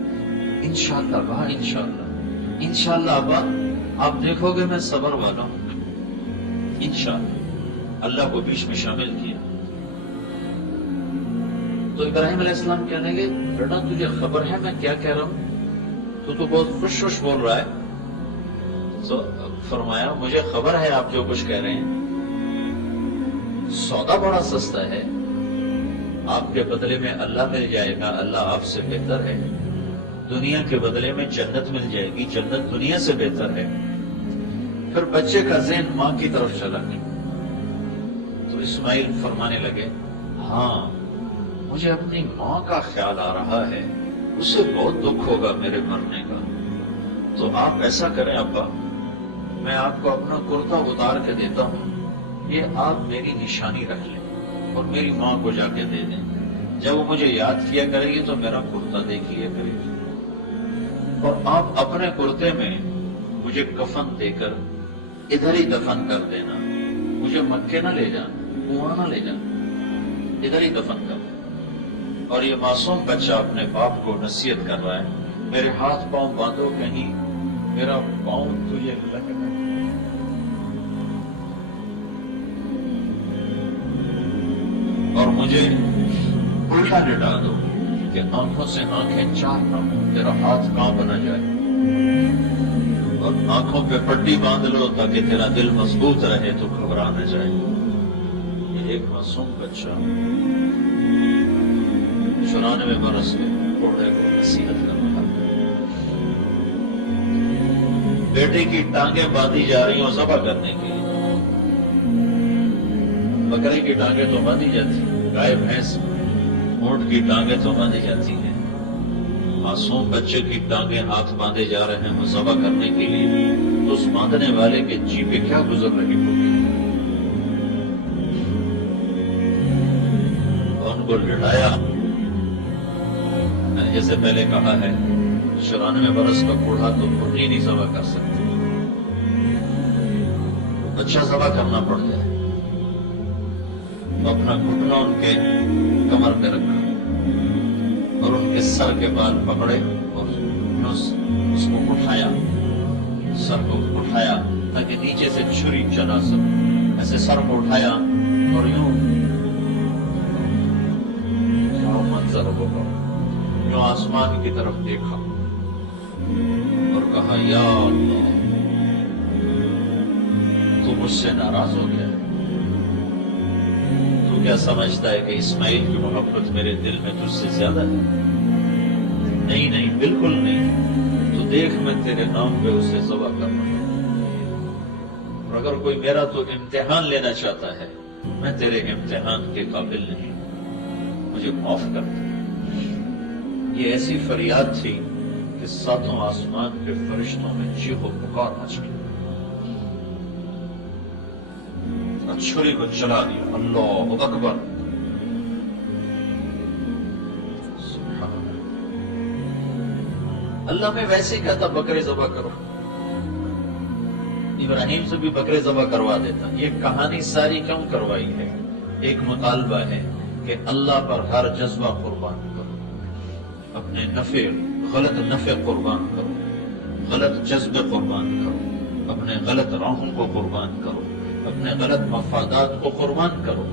انشاءاللہ ابا انشاءاللہ، انشاءاللہ ابا آپ دیکھو گے میں صبر والا ہوں، انشاءاللہ۔ اللہ کو بیچ میں شامل کیا۔ تو ابراہیم علیہ السلام کہنے لگے بیٹا تجھے خبر ہے میں کیا کہہ رہا ہوں؟ تو بہت خوش خوش بول رہا ہے۔ تو فرمایا مجھے خبر ہے آپ جو کچھ کہہ رہے ہیں، سودا بڑا سستا ہے، آپ کے بدلے میں اللہ مل جائے گا، اللہ آپ سے بہتر ہے، دنیا کے بدلے میں جنت مل جائے گی، جنت دنیا سے بہتر ہے۔ پھر بچے کا ذہن ماں کی طرف چلا گیا، تو اسماعیل فرمانے لگے ہاں مجھے اپنی ماں کا خیال آ رہا ہے، اسے بہت دکھ ہوگا میرے مرنے کا، تو آپ ایسا کریں ابا میں آپ کو اپنا کرتا اتار کے دیتا ہوں، یہ آپ میری نشانی رکھ لیں اور میری ماں کو جا کے دے دیں، جب وہ مجھے یاد کیا کرے گی تو میرا کرتا دیکھ لیا کرے گی، اور آپ اپنے کرتے میں مجھے کفن دے کر ادھر ہی دفن کر دینا، مجھے مکے نہ لے جانا، کنواں نہ لے جانا، ادھر ہی دفن کر دینا۔ اور یہ معصوم بچہ اپنے باپ کو نصیحت کر رہا ہے میرے ہاتھ پاؤں باندھو کہیں میرا پاؤں تجھے لگ نہ، اور مجھے الٹا لٹا دو کہ آنکھوں سے آنکھیں چار نہ ہوں، تیرا ہاتھ کانپ نہ جائے، اور آنکھوں پہ پٹی باندھ لو تاکہ تیرا دل مضبوط رہے تو گھبرا نہ جائے۔ یہ ایک معصوم بچہ 94 برس کے بوڑھے کو نصیحت کر رہا ہے۔ بیٹے کی ٹانگیں باندھی جا رہی ہوں ذبح کرنے کے لیے، بکرے کی ٹانگیں تو باندھی جاتی، گائے بھینس اونٹ کی ٹانگیں تو باندھی جاتی ہیں، معصوم بچے کی ٹانگیں ہاتھ باندھے جا رہے ہیں ذبح کرنے کے لیے، تو اس باندھنے والے کے جی پہ کیا گزر رہی ہوگی؟ ان کو لٹایا، میں نے جیسے پہلے کہا ہے 94 برس کا بوڑھا تو مرغی نہیں ذبح کر سکتے، بچہ ذبح کرنا پڑ جائے، اپنا گھٹنا ان کے کمر پہ رکھا اور ان کے سر کے بال پکڑے اور اس کو اٹھایا، سر کو اٹھایا تاکہ نیچے سے چھری چلا سکے، ایسے سر کو اٹھایا اور یوں کیا منظر ہوگا، یوں آسمان کی طرف دیکھا اور کہا یا اللہ تو مجھ سے ناراض ہو گیا، تو کیا سمجھتا ہے کہ اسماعیل کی محبت میرے دل میں تجھ سے زیادہ ہے؟ نہیں نہیں بالکل نہیں، تو دیکھ میں تیرے نام پہ اسے ذبح کر رہا ہوں، اور اگر کوئی میرا تو امتحان لینا چاہتا ہے میں تیرے امتحان کے قابل نہیں، مجھے معاف کر دے۔ یہ ایسی فریاد تھی کہ 7 آسمان کے فرشتوں میں چیخ و پکار مچ گئی، اور چھری کو چلا دیا، اللہ اکبر، سبحان اللہ میں ویسے ہی کہتا بکرے ذبح کرو، ابراہیم سے بھی بکرے ذبح کروا دیتا۔ یہ کہانی ساری کیوں کروائی ہے؟ ایک مطالبہ ہے کہ اللہ پر ہر جذبہ قربان کرو، اپنے نفع غلط نفع قربان کرو، غلط جذبے قربان کرو، اپنے غلط راہوں کو قربان کرو، اپنے غلط مفادات کو قربان کرو،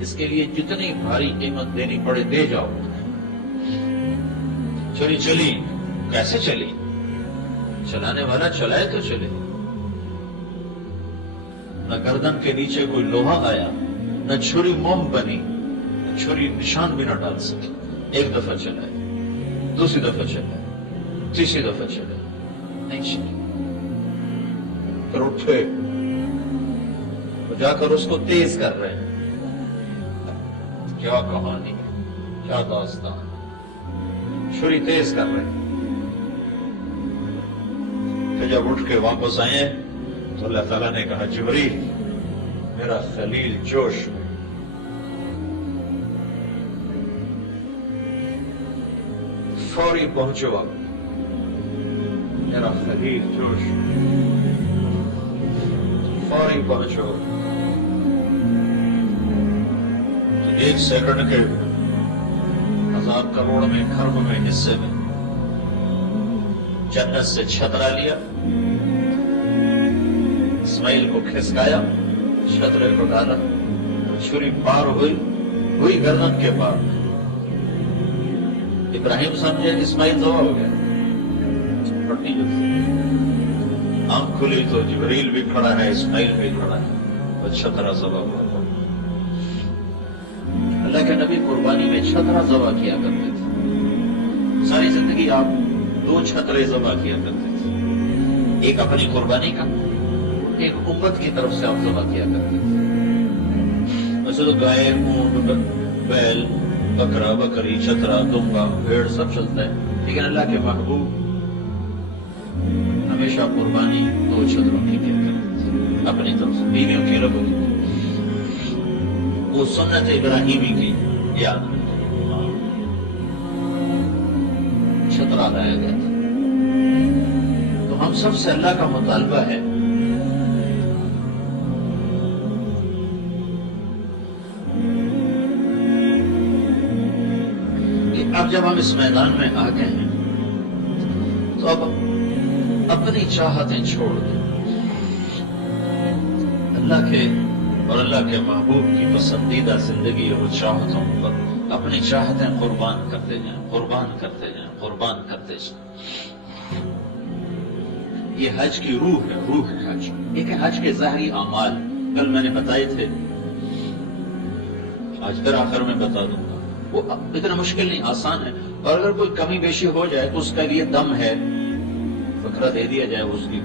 اس کے لیے جتنی بھاری قیمت دینی پڑے دے جاؤ۔ چھری چلی، کیسے چلی؟ چلانے والا چلائے تو چلے۔ نہ گردن کے نیچے کوئی لوہا آیا، نہ چھری موم بنی، نہ چھری نشان بھی نہ ڈال سکی۔ ایک دفعہ چلائے، دوسری دفعہ چلائے، تیسری دفعہ چلائے، نہیں چلی۔ پھر اٹھے تو جا کر اس کو تیز کر رہے ہیں۔ کیا کہانی، کیا داستان، چھری تیز کر رہے ہیں۔ پھر جب اٹھ کے واپس آئے تو اللہ تعالیٰ نے کہا جبریل میرا خلیل جوش میں، فوری پہنچو، اب میرا خلیل جوش میں، فوری پہنچو۔ تو 1 سیکنڈ کے 1000 کروڑ میں کھرب میں حصے میں جنت سے چھترا لیا، اسماعیل کو کھسکایا، چھترے کو ڈالا، چھری پار ہوئی گردن کے پار۔ ابراہیم سمجھے کہ اسماعیل ذبح ہو گیا، پٹی جو آنکھ کھلی تو جبریل بھی کھڑا ہے، اسماعیل بھی کھڑا ہے، وہ چھترا ذبح ہوا۔ اللہ کے نبی قربانی میں چھترا ذبح کیا کرتے تھے، ساری زندگی آپ 2 چھترے ذبح کیا کرتے تھے، ایک اپنی قربانی کا، ایک امت کی طرف سے آپ ذبح کیا کرتے تھے۔ ویسے تو گائے، اونٹ، بیل، بکرا، بکری، چھترا، دمبا، بھیڑ سب چلتا ہے، لیکن اللہ کے محبوب ہمیشہ قربانی 2 چھتروں کی کیا کرتے تھے، اپنی طرف سے، بیویوں کی ربوں کی، وہ سنت ابراہیمی کی یاد میں چھترا لایا گیا تھا۔ تو ہم سب سے اللہ کا مطالبہ ہے کہ اب جب ہم اس میدان میں آ گئے ہیں تو اب اپنی چاہتیں چھوڑ دیں، اللہ کے اور اللہ کے محبوب کی پسندیدہ زندگی اور چاہتوں پر اپنی چاہتیں قربان کرتے جائیں، قربان کرتے جائیں، قربان کرتے جائیں۔ یہ حج کی روح ہے، روح ہے حج۔ ایک ہے حج کے ظاہری اعمال، کل میں نے بتائے تھے، آج پھر آخر میں بتا دوں گا۔ وہ اتنا مشکل نہیں، آسان ہے، اور اگر کوئی کمی بیشی ہو جائے تو اس کے لیے دم ہے، فقرہ دے دیا جائے، اس کی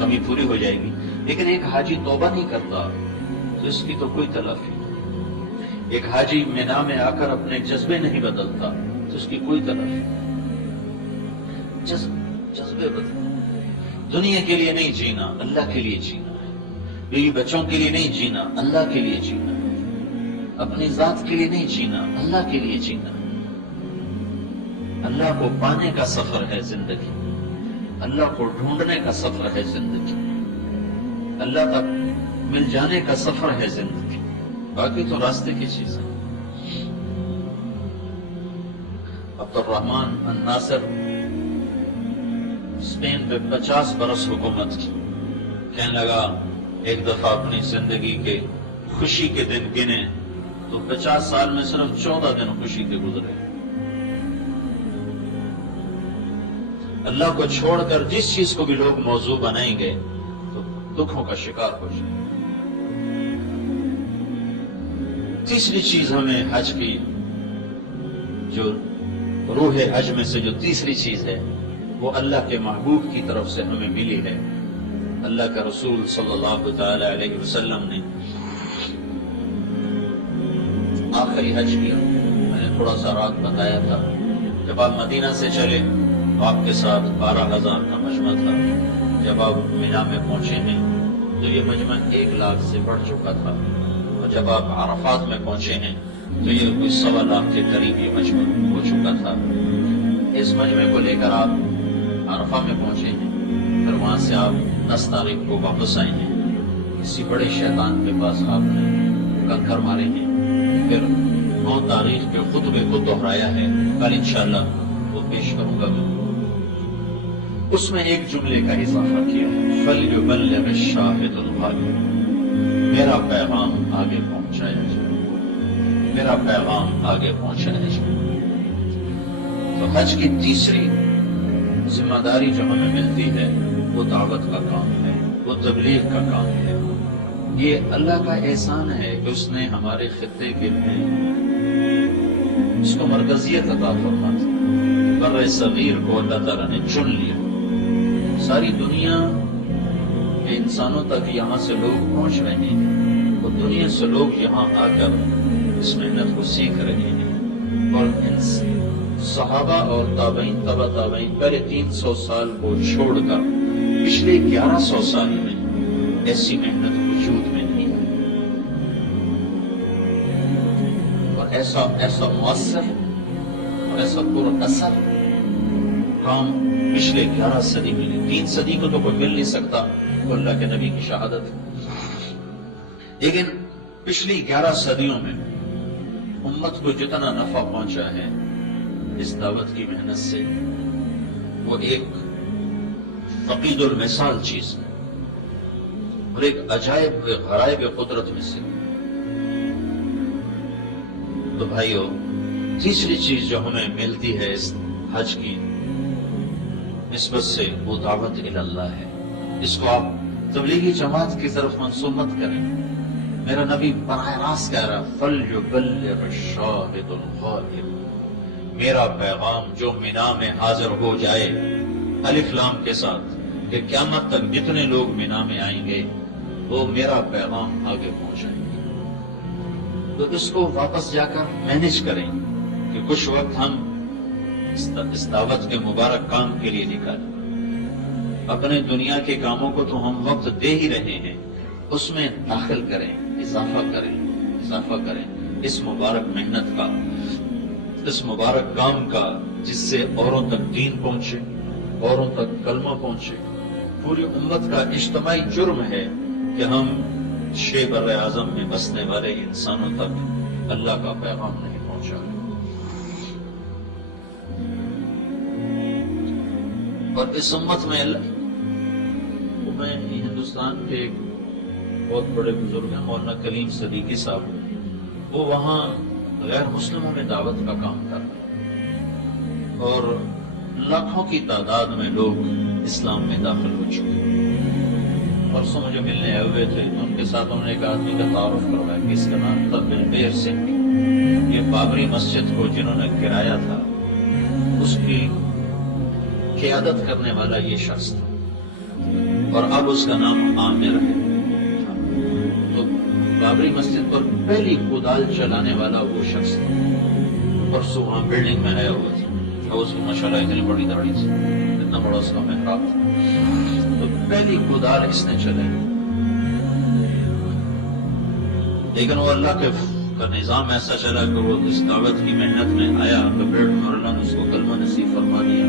کمی پوری ہو جائے گی۔ لیکن ایک حاجی توبہ نہیں کرتا تو اس کی تو کوئی تلافی نہیں۔ ایک حاجی مینا میں آ کر اپنے جذبے نہیں بدلتا تو اس کی کوئی تلافی نہیں۔ جذبے بدل، دنیا کے لیے نہیں جینا، اللہ کے لیے جینا ہے۔ بیوی بچوں کے لیے نہیں جینا، اللہ کے لیے جینا ہے۔ اپنی ذات کے لیے نہیں جینا، اللہ کے لیے جینا ہے۔ اللہ کو پانے کا سفر ہے زندگی، اللہ کو ڈھونڈنے کا سفر ہے زندگی، اللہ تک مل جانے کا سفر ہے زندگی، باقی تو راستے کی چیزیں۔ عبد الرحمن الناصر اسپین پہ 50 برس حکومت کی، کہنے لگا ایک دفعہ اپنی زندگی کے خوشی کے دن گنے تو 50 سال میں صرف 14 دن خوشی کے گزرے۔ اللہ کو چھوڑ کر جس چیز کو بھی لوگ موضوع بنائیں گے تو دکھوں کا شکار ہو جائے۔ تیسری چیز ہمیں حج کی، جو روح حج میں سے جو تیسری چیز ہے، وہ اللہ کے محبوب کی طرف سے ہمیں ملی ہے۔ اللہ کا رسول صلی اللہ تعالی علیہ وسلم نے آخری حج کیا، میں نے تھوڑا سا رات بتایا تھا، جب آپ مدینہ سے چلے تو آپ کے ساتھ 12,000 کا مجمع تھا۔ جب آپ مینا میں پہنچے ہیں تو یہ مجمع 1 لاکھ سے بڑھ چکا تھا، اور جب آپ عرفات میں پہنچے ہیں تو یہ کوئی 1.25 لاکھ کے قریب یہ مجمع ہو چکا تھا۔ اس مجمع کو لے کر آپ عرفہ میں پہنچے ہیں، پھر وہاں سے آپ 10 تاریخ کو واپس آئے ہیں۔ کسی بڑے شیطان کے پاس آپ نے کنکر مارے ہیں، پھر 9 تاریخ کے خطبے کو دہرایا ہے، کل انشاءاللہ وہ پیش کروں گا میں۔ اس میں ایک جملے کا اضافہ کیا ہے، فَلْيُبَلِّغِ الشَّاهِدُ الْغَائِبُ، میرا پیغام آگے پہنچایا جائے، میرا پیغام آگے پہنچایا جائے۔ تو حج کی تیسری ذمہ داری جو ہمیں ملتی ہے وہ دعوت کا کام ہے، وہ تبلیغ کا کام ہے۔ یہ اللہ کا احسان ہے کہ اس نے ہمارے خطے کے لیے اس کو مرکزیت عطا فرما دی۔ بر صغیر کو اللہ تعالیٰ نے چن لیا، ساری دنیا کے انسانوں تک یہاں سے لوگ پہنچ رہے ہیں، اور دنیا سے لوگ یہاں آ کر اس محنت کو سیکھ رہے ہیں، اور ان صحابہ اور تابعین تبع تابعین پہلے 300 سال کو چھوڑ کر پچھلے 1100 سال میں ایسی محنت وجود میں نہیں آئی، اور ایسا مؤثر اور ایسا پر اثر کام پچھلے 11 صدی میں نہیں۔ 3 صدی کو تو کوئی مل نہیں سکتا، تو اللہ کے نبی کی شہادت ہے، لیکن پچھلی 11 صدیوں میں امت کو جتنا نفع پہنچا ہے اس دعوت کی محنت سے، وہ ایک فقید المثال چیز ہے اور ایک عجائب غرائب قدرت میں سے۔ تو بھائیو، تیسری چیز جو ہمیں ملتی ہے اس حج کی نسبت سے، وہ دعوت اللہ ہے۔ اس کو آپ تبلیغی جماعت کی طرف منسوب مت کریں۔ میرا نبی براہ راست کہہ رہا، فَلْيُبَلِّغِ الشَّاهِدُ الْغَائِبُ، میرا پیغام جو مینا میں حاضر ہو جائے، الف لام کے ساتھ، کہ قیامت تک جتنے لوگ مینا میں آئیں گے وہ میرا پیغام آگے پہنچائیں گے۔ تو اس کو واپس جا کر مینج کریں کہ کچھ وقت ہم اس دعوت کے مبارک کام کے لیے نکالیں۔ اپنے دنیا کے کاموں کو تو ہم وقت دے ہی رہے ہیں، اس میں داخل کریں، اضافہ کریں اس مبارک محنت کا، اس مبارک کام کا، جس سے اوروں تک دین پہنچے، اوروں تک کلمہ پہنچے۔ پوری امت کا اجتماعی جرم ہے کہ ہم 6 بر اعظم میں بسنے والے انسانوں تک اللہ کا پیغام نہیں پہنچا۔ اور اس امت میں ہندوستان کے ایک بہت بڑے بزرگ ہیں مولانا کلیم صدیقی صاحب، وہ وہاں غیر مسلموں میں دعوت کا کام کر رہے ہیں، اور لاکھوں کی تعداد میں لوگ اسلام میں داخل ہو چکے ہیں۔ پرسوں مجھے ملنے آئے ہوئے تھے، تو ان کے ساتھ انہوں نے ایک آدمی کا تعارف کروایا کہ اس کا نام تھا بلبیر سنگھ۔ یہ بابری مسجد کو جنہوں نے گرایا تھا اس کی قیادت کرنے والا یہ شخص تھا، اور اب اس کا نام عامر ہے۔ تو بابری مسجد پر پہلی کودال چلانے والا وہ شخص تھا، پرسوں وہاں بلڈنگ میں آیا ہوا تھا، اور اس کو ماشاءاللہ اتنی بڑی داڑھی تھی، اتنا بڑا اس کا محراب تھا، تو پہلی کودال اس نے چلائی۔ لیکن وہ اللہ کا نظام ایسا چلا کہ وہ اس دعوت کی محنت میں آیا تو پھر اللہ نے اس کو کلمہ نصیب فرما دیا۔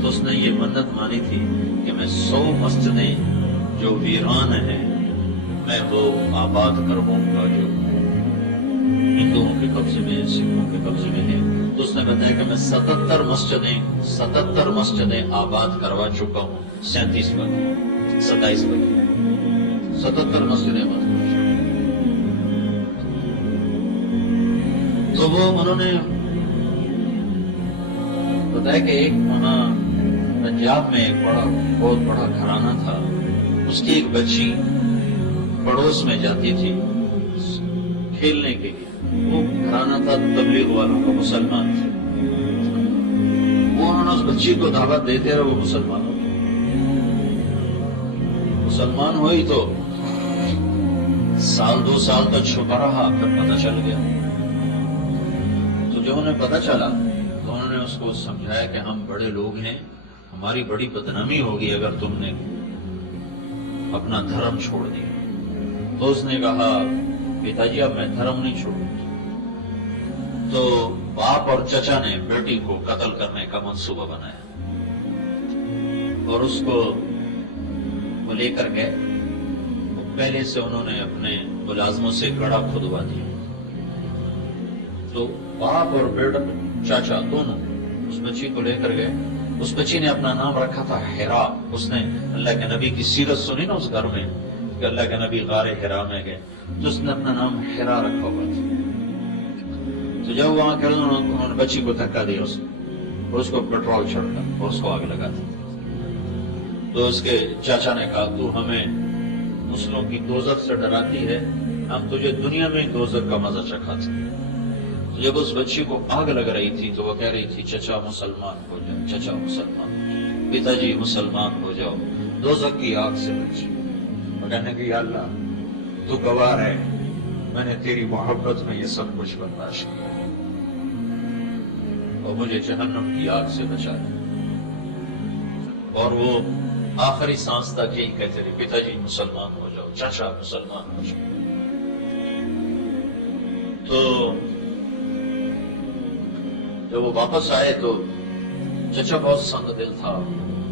تو اس نے یہ منت مانی تھی کہ میں 100 مسجدیں جو ویران ہیں میں وہ آباد کرووں گا، جو ہندوؤں کے قبضے میں، سکھوں کے قبضے میں ہے۔ تو اس نے بتایا کہ میں 77 مسجدیں آباد کروا چکا ہوں، 27 باقی، 27 باقی، 77 مسجدیں آباد کر چکا۔ تو وہ انہوں نے بتایا کہ ایک وہاں پنجاب میں ایک بہت بڑا گھرانہ تھا، اس کی ایک بچی پڑوس میں جاتی تھی کھیلنے کے لیے، وہ گھرانہ تھا تبلیغ والوں کا، مسلمان تھے، وہ انہوں نے اس بچی کو دعوت دیتے رہے، وہ مسلمان ہوئی تو سال 2 سال تک چھپا رہا، پھر پتہ چل گیا۔ تو جب انہیں پتہ چلا تو انہوں نے اس کو سمجھایا کہ ہم بڑے لوگ ہیں، ہماری بڑی بدنامی ہوگی اگر تم نے اپنا دھرم چھوڑ دیا۔ تو اس نے کہا، پتا جی اب میں دھرم نہیں چھوڑوں گا۔ تو باپ اور چچا نے بیٹی کو قتل کرنے کا منصوبہ بنایا اور اس کو وہ لے کر گئے۔ پہلے سے انہوں نے اپنے ملازموں سے گڑھا کھدوا دیا۔ تو باپ اور بیٹا چاچا دونوں اس بچی کو لے کر گئے اس بچی نے اپنا نام رکھا تھا حرا. اس نے اللہ کے نبی کی سیرت سنی نا اس گھر میں کہ اللہ کے نبی غار حرا میں گئے, تو اس نے اپنا نام حرا رکھا ہوا تھا. تو جب وہاں کھڑے انہوں نے بچی کو دھکا دیا اس کو پیٹرول چھڑکا اور اس کو آگ لگا دی. تو اس کے چاچا نے کہا تو ہمیں مسلموں کی دوزخ سے ڈراتی ہے, ہم تجھے دنیا میں دوزخ کا مزہ چکھاتے. تو جب اس بچی کو آگ لگ رہی تھی تو وہ کہہ رہی تھی چچا مسلمان ہو جاؤ, چچا مسلمان ہو جاؤ, پتا جی مسلمان ہو جاؤ, دوزخ کی آگ سے بچی. اور کہنے کہ یا اللہ تو گواہ ہے میں نے تیری محبت میں یہ سب کچھ برداشت کیا اور مجھے جہنم کی آگ سے بچا دیا. اور وہ آخری سانس تک یہی کہتے رہے پتا جی مسلمان ہو جاؤ, چچا مسلمان ہو جاؤ. تو جب وہ واپس آئے تو چچا بہت سنگ دل تھا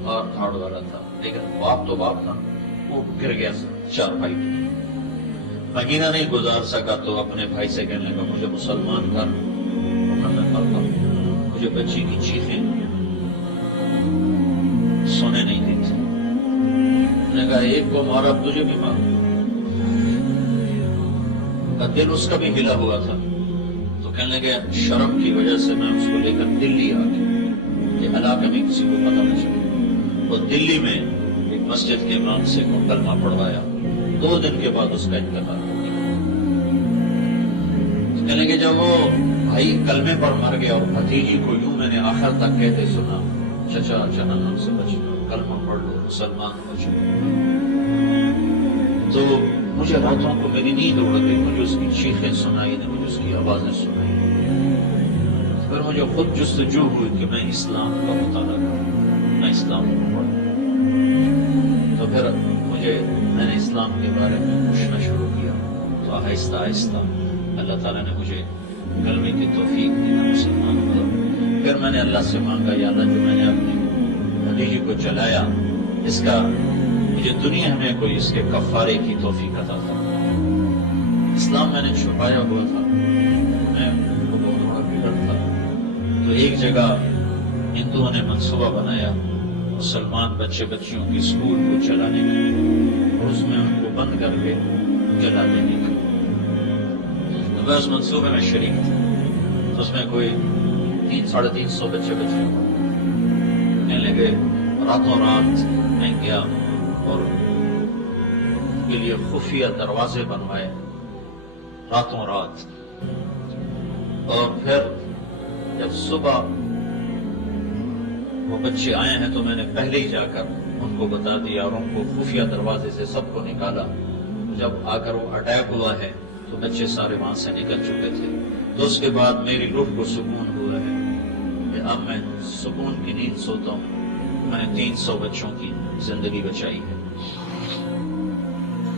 اور دھاڑ والا تھا, لیکن باپ تو باپ تھا, وہ گر گیا چارپائی پہ. مہینہ نہیں گزار سکا تو اپنے بھائی سے کہنے لگا مجھے مسلمان کر, میں مرتا ہوں. مجھے بچی کی چیخیں سونے نہیں دیتی. میں نے کہا ایک کو مارا تجھے بھی مارا. دل اس کا بھی ہلا ہوا تھا. تو کہنے لگے شرم کی وجہ سے میں اس کو لے کر دلی آ گیا, یہ علاقے میں کسی کو پتہ نہ چلے. وہ دلی میں ایک مسجد کے امام سے کو کلمہ پڑھوایا. 2 دن کے بعد اس کا انتقال ہو گیا. کہنے لگے جب وہ بھائی کلمے پر مر گیا اور بھتیجی کو یوں میں نے آخر تک کہتے سنا چچا جہنم سے بچنا, کلمہ پڑھ لو, مسلمان ہو جاؤ. تو مجھے راتوں کو میری نیند اڑ گئی, مجھے اس کی چیخیں سنائی نہیں, مجھے اس کی آوازیں سنائی. پھر مجھے خود جستجو ہوئی کہ میں اسلام کا مطالعہ کروں, میں اسلام کو پڑھوں. تو پھر میں نے اسلام کے بارے میں پوچھنا شروع کیا. تو آہستہ آہستہ اللہ تعالیٰ نے مجھے کلمے کی توفیق دی, میں مسلمان ہوا. پھر میں نے اللہ سے مانگا یا اللہ جو میں نے اپنی بھتیجی کو جلایا اس کا مجھے دنیا میں کوئی اس کے کفارے کی توفیق عطا فرما. اسلام میں نے چھپایا ہوا تھا, میں کو بہت بڑا فکر تھا. تو ایک جگہ ہندوؤں نے منصوبہ بنایا مسلمان بچے بچیوں کی اسکول کو چلانے کا اور اس میں ان کو بند کر کے جلا دینے کا. تو میں اس منصوبے میں شریک تھا. تو اس میں کوئی 300-350 بچے کہنے لگے راتوں رات میں گیا اور ان کے لیے خفیہ دروازے بنوائے راتوں رات. اور پھر جب صبح وہ بچے آئے ہیں تو میں نے پہلے ہی جا کر ان کو بتا دیا اور ان کو خفیہ دروازے سے سب کو نکالا. جب آ کر وہ اٹیک ہوا ہے تو بچے سارے وہاں سے نکل چکے تھے. تو اس کے بعد میری روح کو سکون ہوا ہے کہ اب میں سکون کی نیند سوتا ہوں. میں نے 300 بچوں کی زندگی بچائی ہے.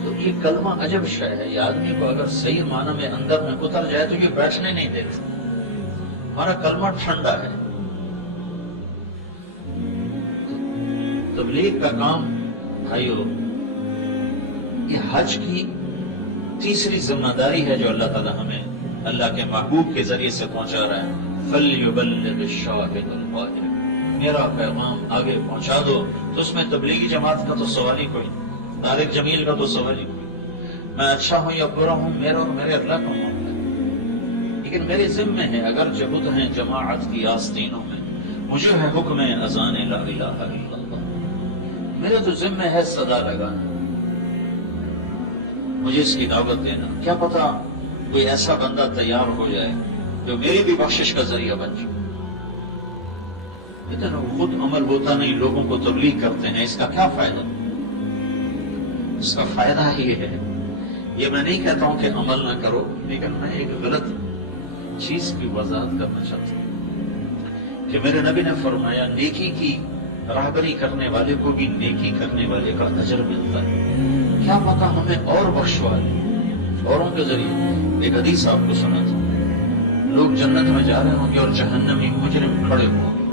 تو یہ کلمہ عجب شے ہے, یہ آدمی کو اگر صحیح معنی میں اندر میں اتر جائے تو یہ بیٹھنے نہیں دیتا. ہمارا کلمہ ٹھنڈا ہے. تبلیغ کا کام بھائیو یہ حج کی تیسری ذمہ داری ہے جو اللہ تعالیٰ ہمیں اللہ کے محبوب کے ذریعے سے پہنچا رہا ہے. فَلْيُبَلِّغِ الشَّاهِدُ الْقَائِلُ, میرا پیغام آگے پہنچا دو. تو اس میں تبلیغی جماعت کا تو سوال ہی کوئی, طارق جمیل کا تو سوال ہی کوئی. میں اچھا ہوں یا برا ہوں میرا اور میرے اللہ کا معاملہ ہے. لیکن میرے ذمہ ہے اگر جہد ہیں جماعت کی آستینوں میں, مجھے ہے حکم اذان لا الہ الا اللہ, میرا تو ذمہ ہے صدا لگانا, مجھے اس کی دعوت دینا. کیا پتا کوئی ایسا بندہ تیار ہو جائے جو میری بھی بخشش کا ذریعہ بن جائے. لیکن خود عمل ہوتا نہیں, لوگوں کو تبلیغ کرتے ہیں, اس کا کیا فائدہ؟ اس کا فائدہ یہ ہے, یہ میں نہیں کہتا ہوں کہ عمل نہ کرو, لیکن میں ایک غلط چیز کی وضاحت کرنا چاہتا ہوں کہ میرے نبی نے فرمایا نیکی کی راہبری کرنے والے کو بھی نیکی کرنے والے کا اجر ملتا ہے. کیا پتا ہمیں اور بخشوا دے اوروں کے ذریعے. ایک حدیث آپ کو سنا تھا, لوگ جنت میں جا رہے ہوں گے اور جہنمی مجرم کھڑے ہوں گے,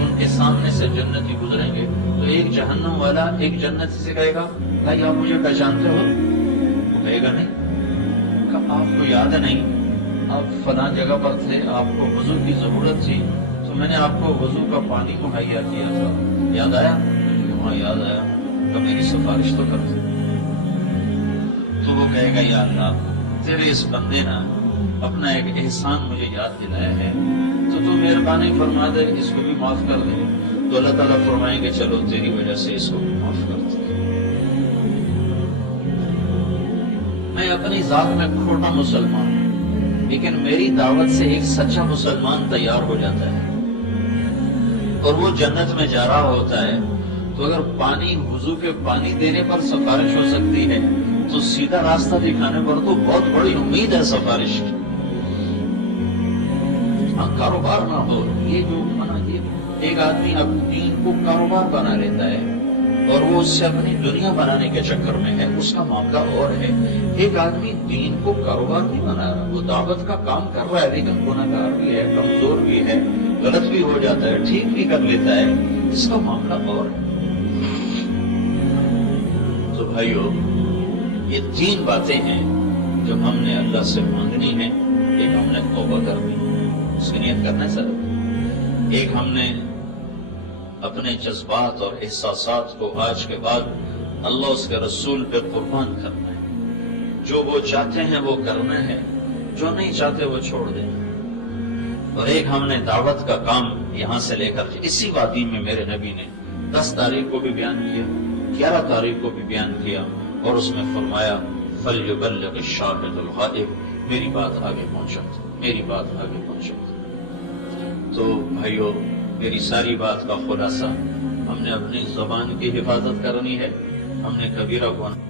ان کے سامنے سے جنتی گزریں گے تو ایک جہنم والا ایک جنتی سے کہے گا بھائی آپ مجھے پہچانتے ہو؟ وہ کہے گا نہیں. آپ کو یاد نہیں آپ فلاں جگہ پر تھے, آپ کو وضو کی ضرورت تھی تو میں نے آپ کو وضو کا پانی مہیا کیا تھا، یاد آیا؟ وہاں یاد آیا کہ میری سفارش تو کر دے۔ تو وہ کہے گا یا اللہ تیرے اس بندے نے اپنا ایک احسان مجھے یاد دلایا ہے، تو مہربانی فرما دے اس کو بھی معاف کر دے۔ تو اللہ تعالیٰ فرمائیں گے چلو تیری وجہ سے اس کو بھی معاف کر دے۔ میں اپنی ذات میں کھوٹا مسلمان ہوں، لیکن میری دعوت سے ایک سچا مسلمان تیار ہو جاتا ہے اور وہ جنت میں جا رہا ہوتا ہے۔ تو اگر پانی وضو کے پانی دینے پر سفارش ہو سکتی ہے تو سیدھا راستہ دکھانے پر تو بہت بڑی امید ہے سفارش کی۔ ہاں کاروبار نہ ہو، یہ جو ایک آدمی اپنے دین کو کاروبار بنا لیتا ہے اور وہ اس سے اپنی دنیا بنانے کے چکر میں ہے، اس کا معاملہ اور ہے۔ ایک آدمی دین کو کاروبار نہیں بنا رہا، وہ دعوت کا کام کر رہا ہے لیکن گناہگار بھی ہے، کمزور بھی ہے، غلط بھی ہو جاتا ہے، ٹھیک بھی کر لیتا ہے، اس کا معاملہ اور ہے۔ تو بھائیو یہ 3 باتیں ہیں جو ہم نے اللہ سے مانگنی ہیں۔ ایک ہم نے توبہ کرنی، اس کی نیت کرنا ہے سر۔ ایک ہم نے اپنے جذبات اور احساسات کو آج کے بعد اللہ اس کے رسول پہ قربان کرنا ہے۔ جو وہ چاہتے ہیں وہ کرنا ہے، جو نہیں چاہتے وہ چھوڑ دینا۔ اور ایک ہم نے دعوت کا کام یہاں سے لے کر اسی وادی میں میرے نبی نے 10 تاریخ کو بھی بیان کیا، 11 تاریخ کو بھی بیان کیا، اور اس میں فرمایا فَلْيُبَلِّغِ الشَّاهِدُ الْغَائِبُ، میری بات آگے پہنچا، میری بات آگے پہنچا۔ تو بھائیو میری ساری بات کا خلاصہ، ہم نے اپنی زبان کی حفاظت کرنی ہے، ہم نے کبیرہ گناہ